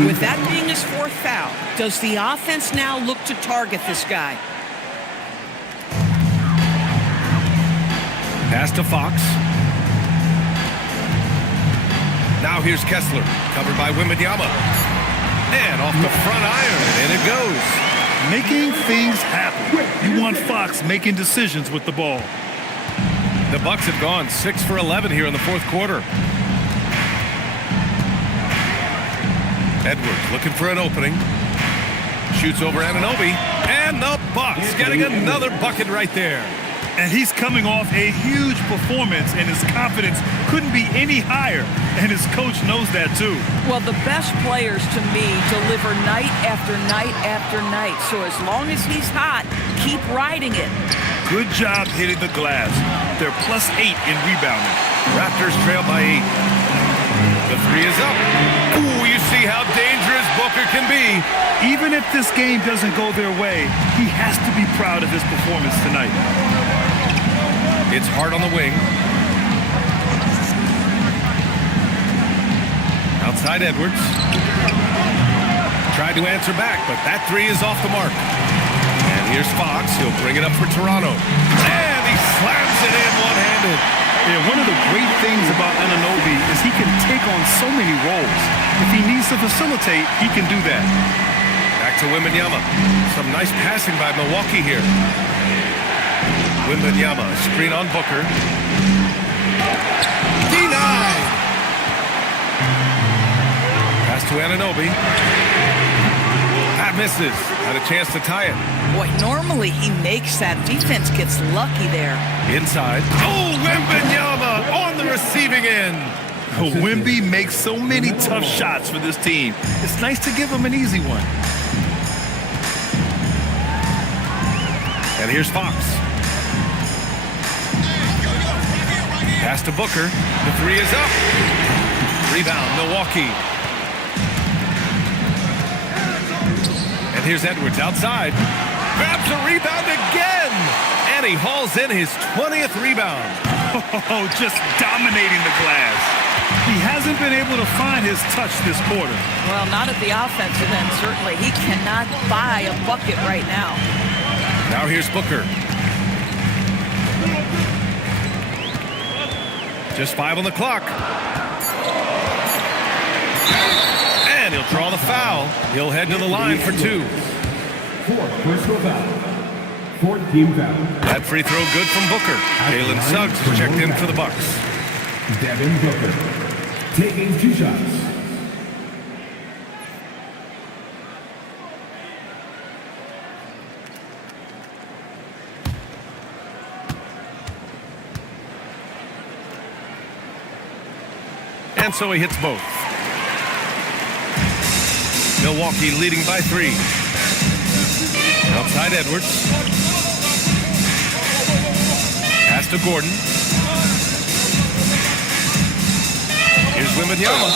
With that being his 4th foul, does the offense now look to target this guy? Pass to Fox. Now here's Kessler, covered by Wembanyama. And off the front iron, and it goes. Making things happen. You want Fox making decisions with the ball. The Bucks have gone 6 for 11 here in the 4th quarter. Edwards looking for an opening. Shoots over Anunoby. And the Bucks getting another bucket right there. And he's coming off a huge performance, and his confidence couldn't be any higher. And his coach knows that, too. Well, the best players, to me, deliver night after night after night. So as long as he's hot, keep riding it. Good job hitting the glass. They're +8 in rebounding. Raptors trail by 8. The 3 is up. Ooh, you see how dangerous Booker can be. Even if this game doesn't go their way, he has to be proud of his performance tonight. It's Hart on the wing. Outside Edwards. Tried to answer back, but that 3 is off the mark. And here's Fox. He'll bring it up for Toronto. And he slams it in one-handed. Yeah, one of the great things about Anunoby is he can take on so many roles. If he needs to facilitate, he can do that. Back to Wembanyama. Some nice passing by Milwaukee here. Wembanyama, screen on Booker. Denied! Pass to Anunoby. That misses. Had a chance to tie it. Boy, normally he makes that. Defense gets lucky there. Inside. Oh, Wembanyama on the receiving end. Wemby makes so many tough shots for this team. It's nice to give him an easy one. And here's Fox. Pass to Booker. The 3 is up. Rebound, Milwaukee. And here's Edwards outside. Grabs a rebound again. And he hauls in his 20th rebound. Oh, just dominating the glass. He hasn't been able to find his touch this quarter. Well, not at the offensive end, certainly. He cannot buy a bucket right now. Now here's Booker. Just 5 on the clock. And he'll draw the foul. He'll head to the line for 2. 4th personal foul. 4th team foul. That free throw good from Booker. Jalen Suggs is checked in for the Bucks. Devin Booker taking 2 shots. And so he hits both. Milwaukee leading by 3. Outside Edwards. Pass to Gordon. Here's Wembanyama.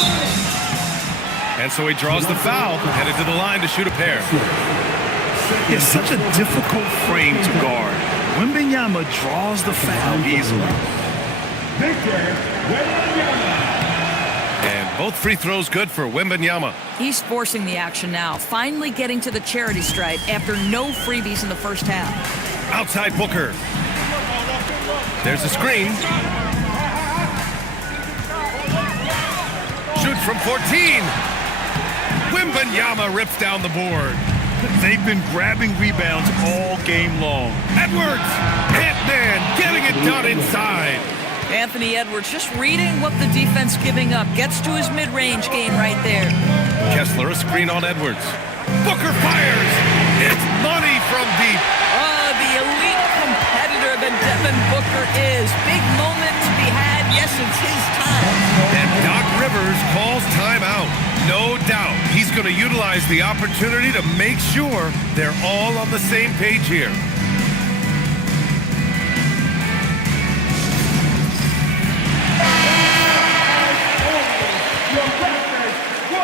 And so he draws the foul, headed to the line to shoot a pair. It's such a difficult frame to guard. Wembanyama draws the foul easily. Victor Wembanyama. And both free throws good for Wembanyama. He's forcing the action now, finally getting to the charity stripe after no freebies in the first half. Outside Booker. There's a screen. from 14. Wembanyama rips down the board. They've been grabbing rebounds all game long. Edwards, Ant-Man, getting it done inside. Anthony Edwards just reading what the defense giving up. Gets to his mid-range game right there. Kessler, a screen on Edwards. Booker fires. It's money from deep. The elite competitor that Devin Booker is. Big moment to be had. Yes, it's his time. And Doc Rivers calls timeout. No doubt he's going to utilize the opportunity to make sure they're all on the same page here. Your record, 1-1-0.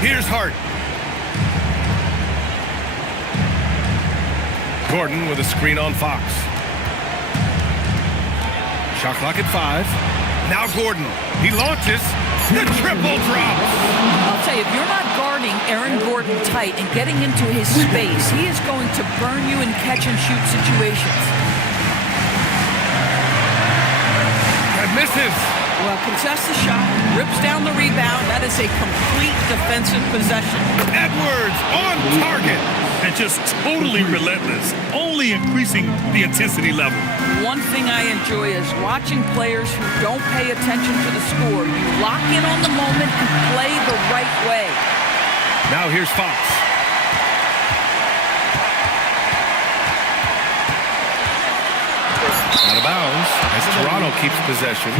Here's Hart. Gordon with a screen on Fox. Shot clock at 5. Now Gordon. He launches. The triple drops. I'll tell you, if you're not guarding Aaron Gordon tight and getting into his space, he is going to burn you in catch-and-shoot situations. And misses. Well, contests the shot, rips down the rebound. That is a complete defensive possession. Edwards on target. And just totally relentless, only increasing the intensity level. One thing I enjoy is watching players who don't pay attention to the score. You lock in on the moment and play the right way. Now here's Fox. Out of bounds as Toronto keeps possession.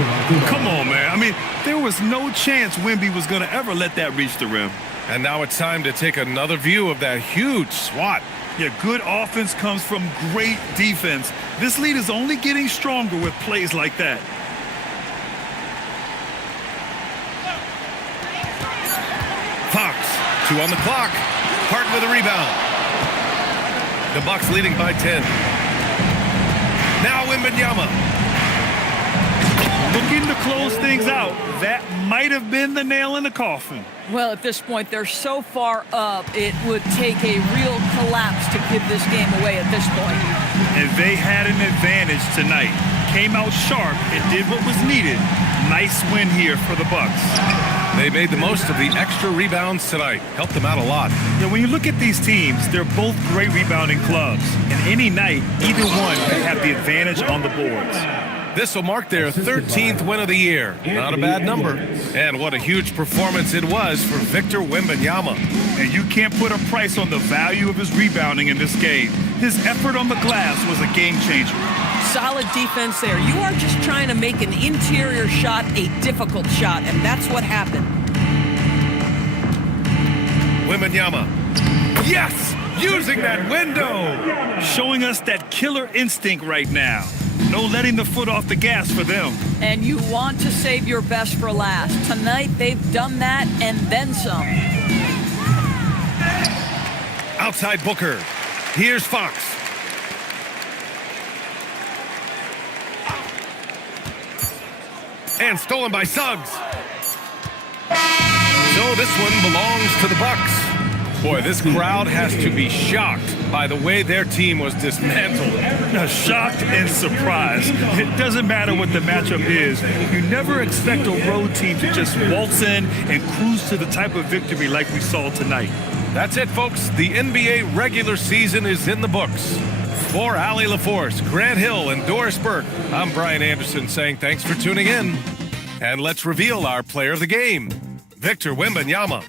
Come on, man. I mean, there was no chance Wemby was going to ever let that reach the rim. And now it's time to take another view of that huge swat. Yeah, good offense comes from great defense. This lead is only getting stronger with plays like that. Fox, 2 on the clock. Hart with a rebound. The Bucks leading by 10. Now Wembanyama. Looking to close things out. That might have been the nail in the coffin. Well, at this point, they're so far up, it would take a real collapse to give this game away at this point. And they had an advantage tonight. Came out sharp and did what was needed. Nice win here for the Bucks. They made the most of the extra rebounds tonight. Helped them out a lot. Yeah, when you look at these teams, they're both great rebounding clubs. And any night, either one could have the advantage on the boards. This will mark their 13th win of the year. Not a bad number. And what a huge performance it was for Victor Wembanyama. And you can't put a price on the value of his rebounding in this game. His effort on the glass was a game changer. Solid defense there. You are just trying to make an interior shot a difficult shot, and that's what happened. Wembanyama. Yes! Using that window! Showing us that killer instinct right now. No letting the foot off the gas for them. And you want to save your best for last. Tonight, they've done that and then some. Outside Booker. Here's Fox. And stolen by Suggs. So this one belongs to the Bucks. Boy, this crowd has to be shocked by the way their team was dismantled. Shocked and surprised. It doesn't matter what the matchup is. You never expect a road team to just waltz in and cruise to the type of victory like we saw tonight. That's it, folks. The NBA regular season is in the books. For Allie LaForce, Grant Hill, and Doris Burke, I'm Brian Anderson saying thanks for tuning in. And let's reveal our player of the game, Victor Wembanyama.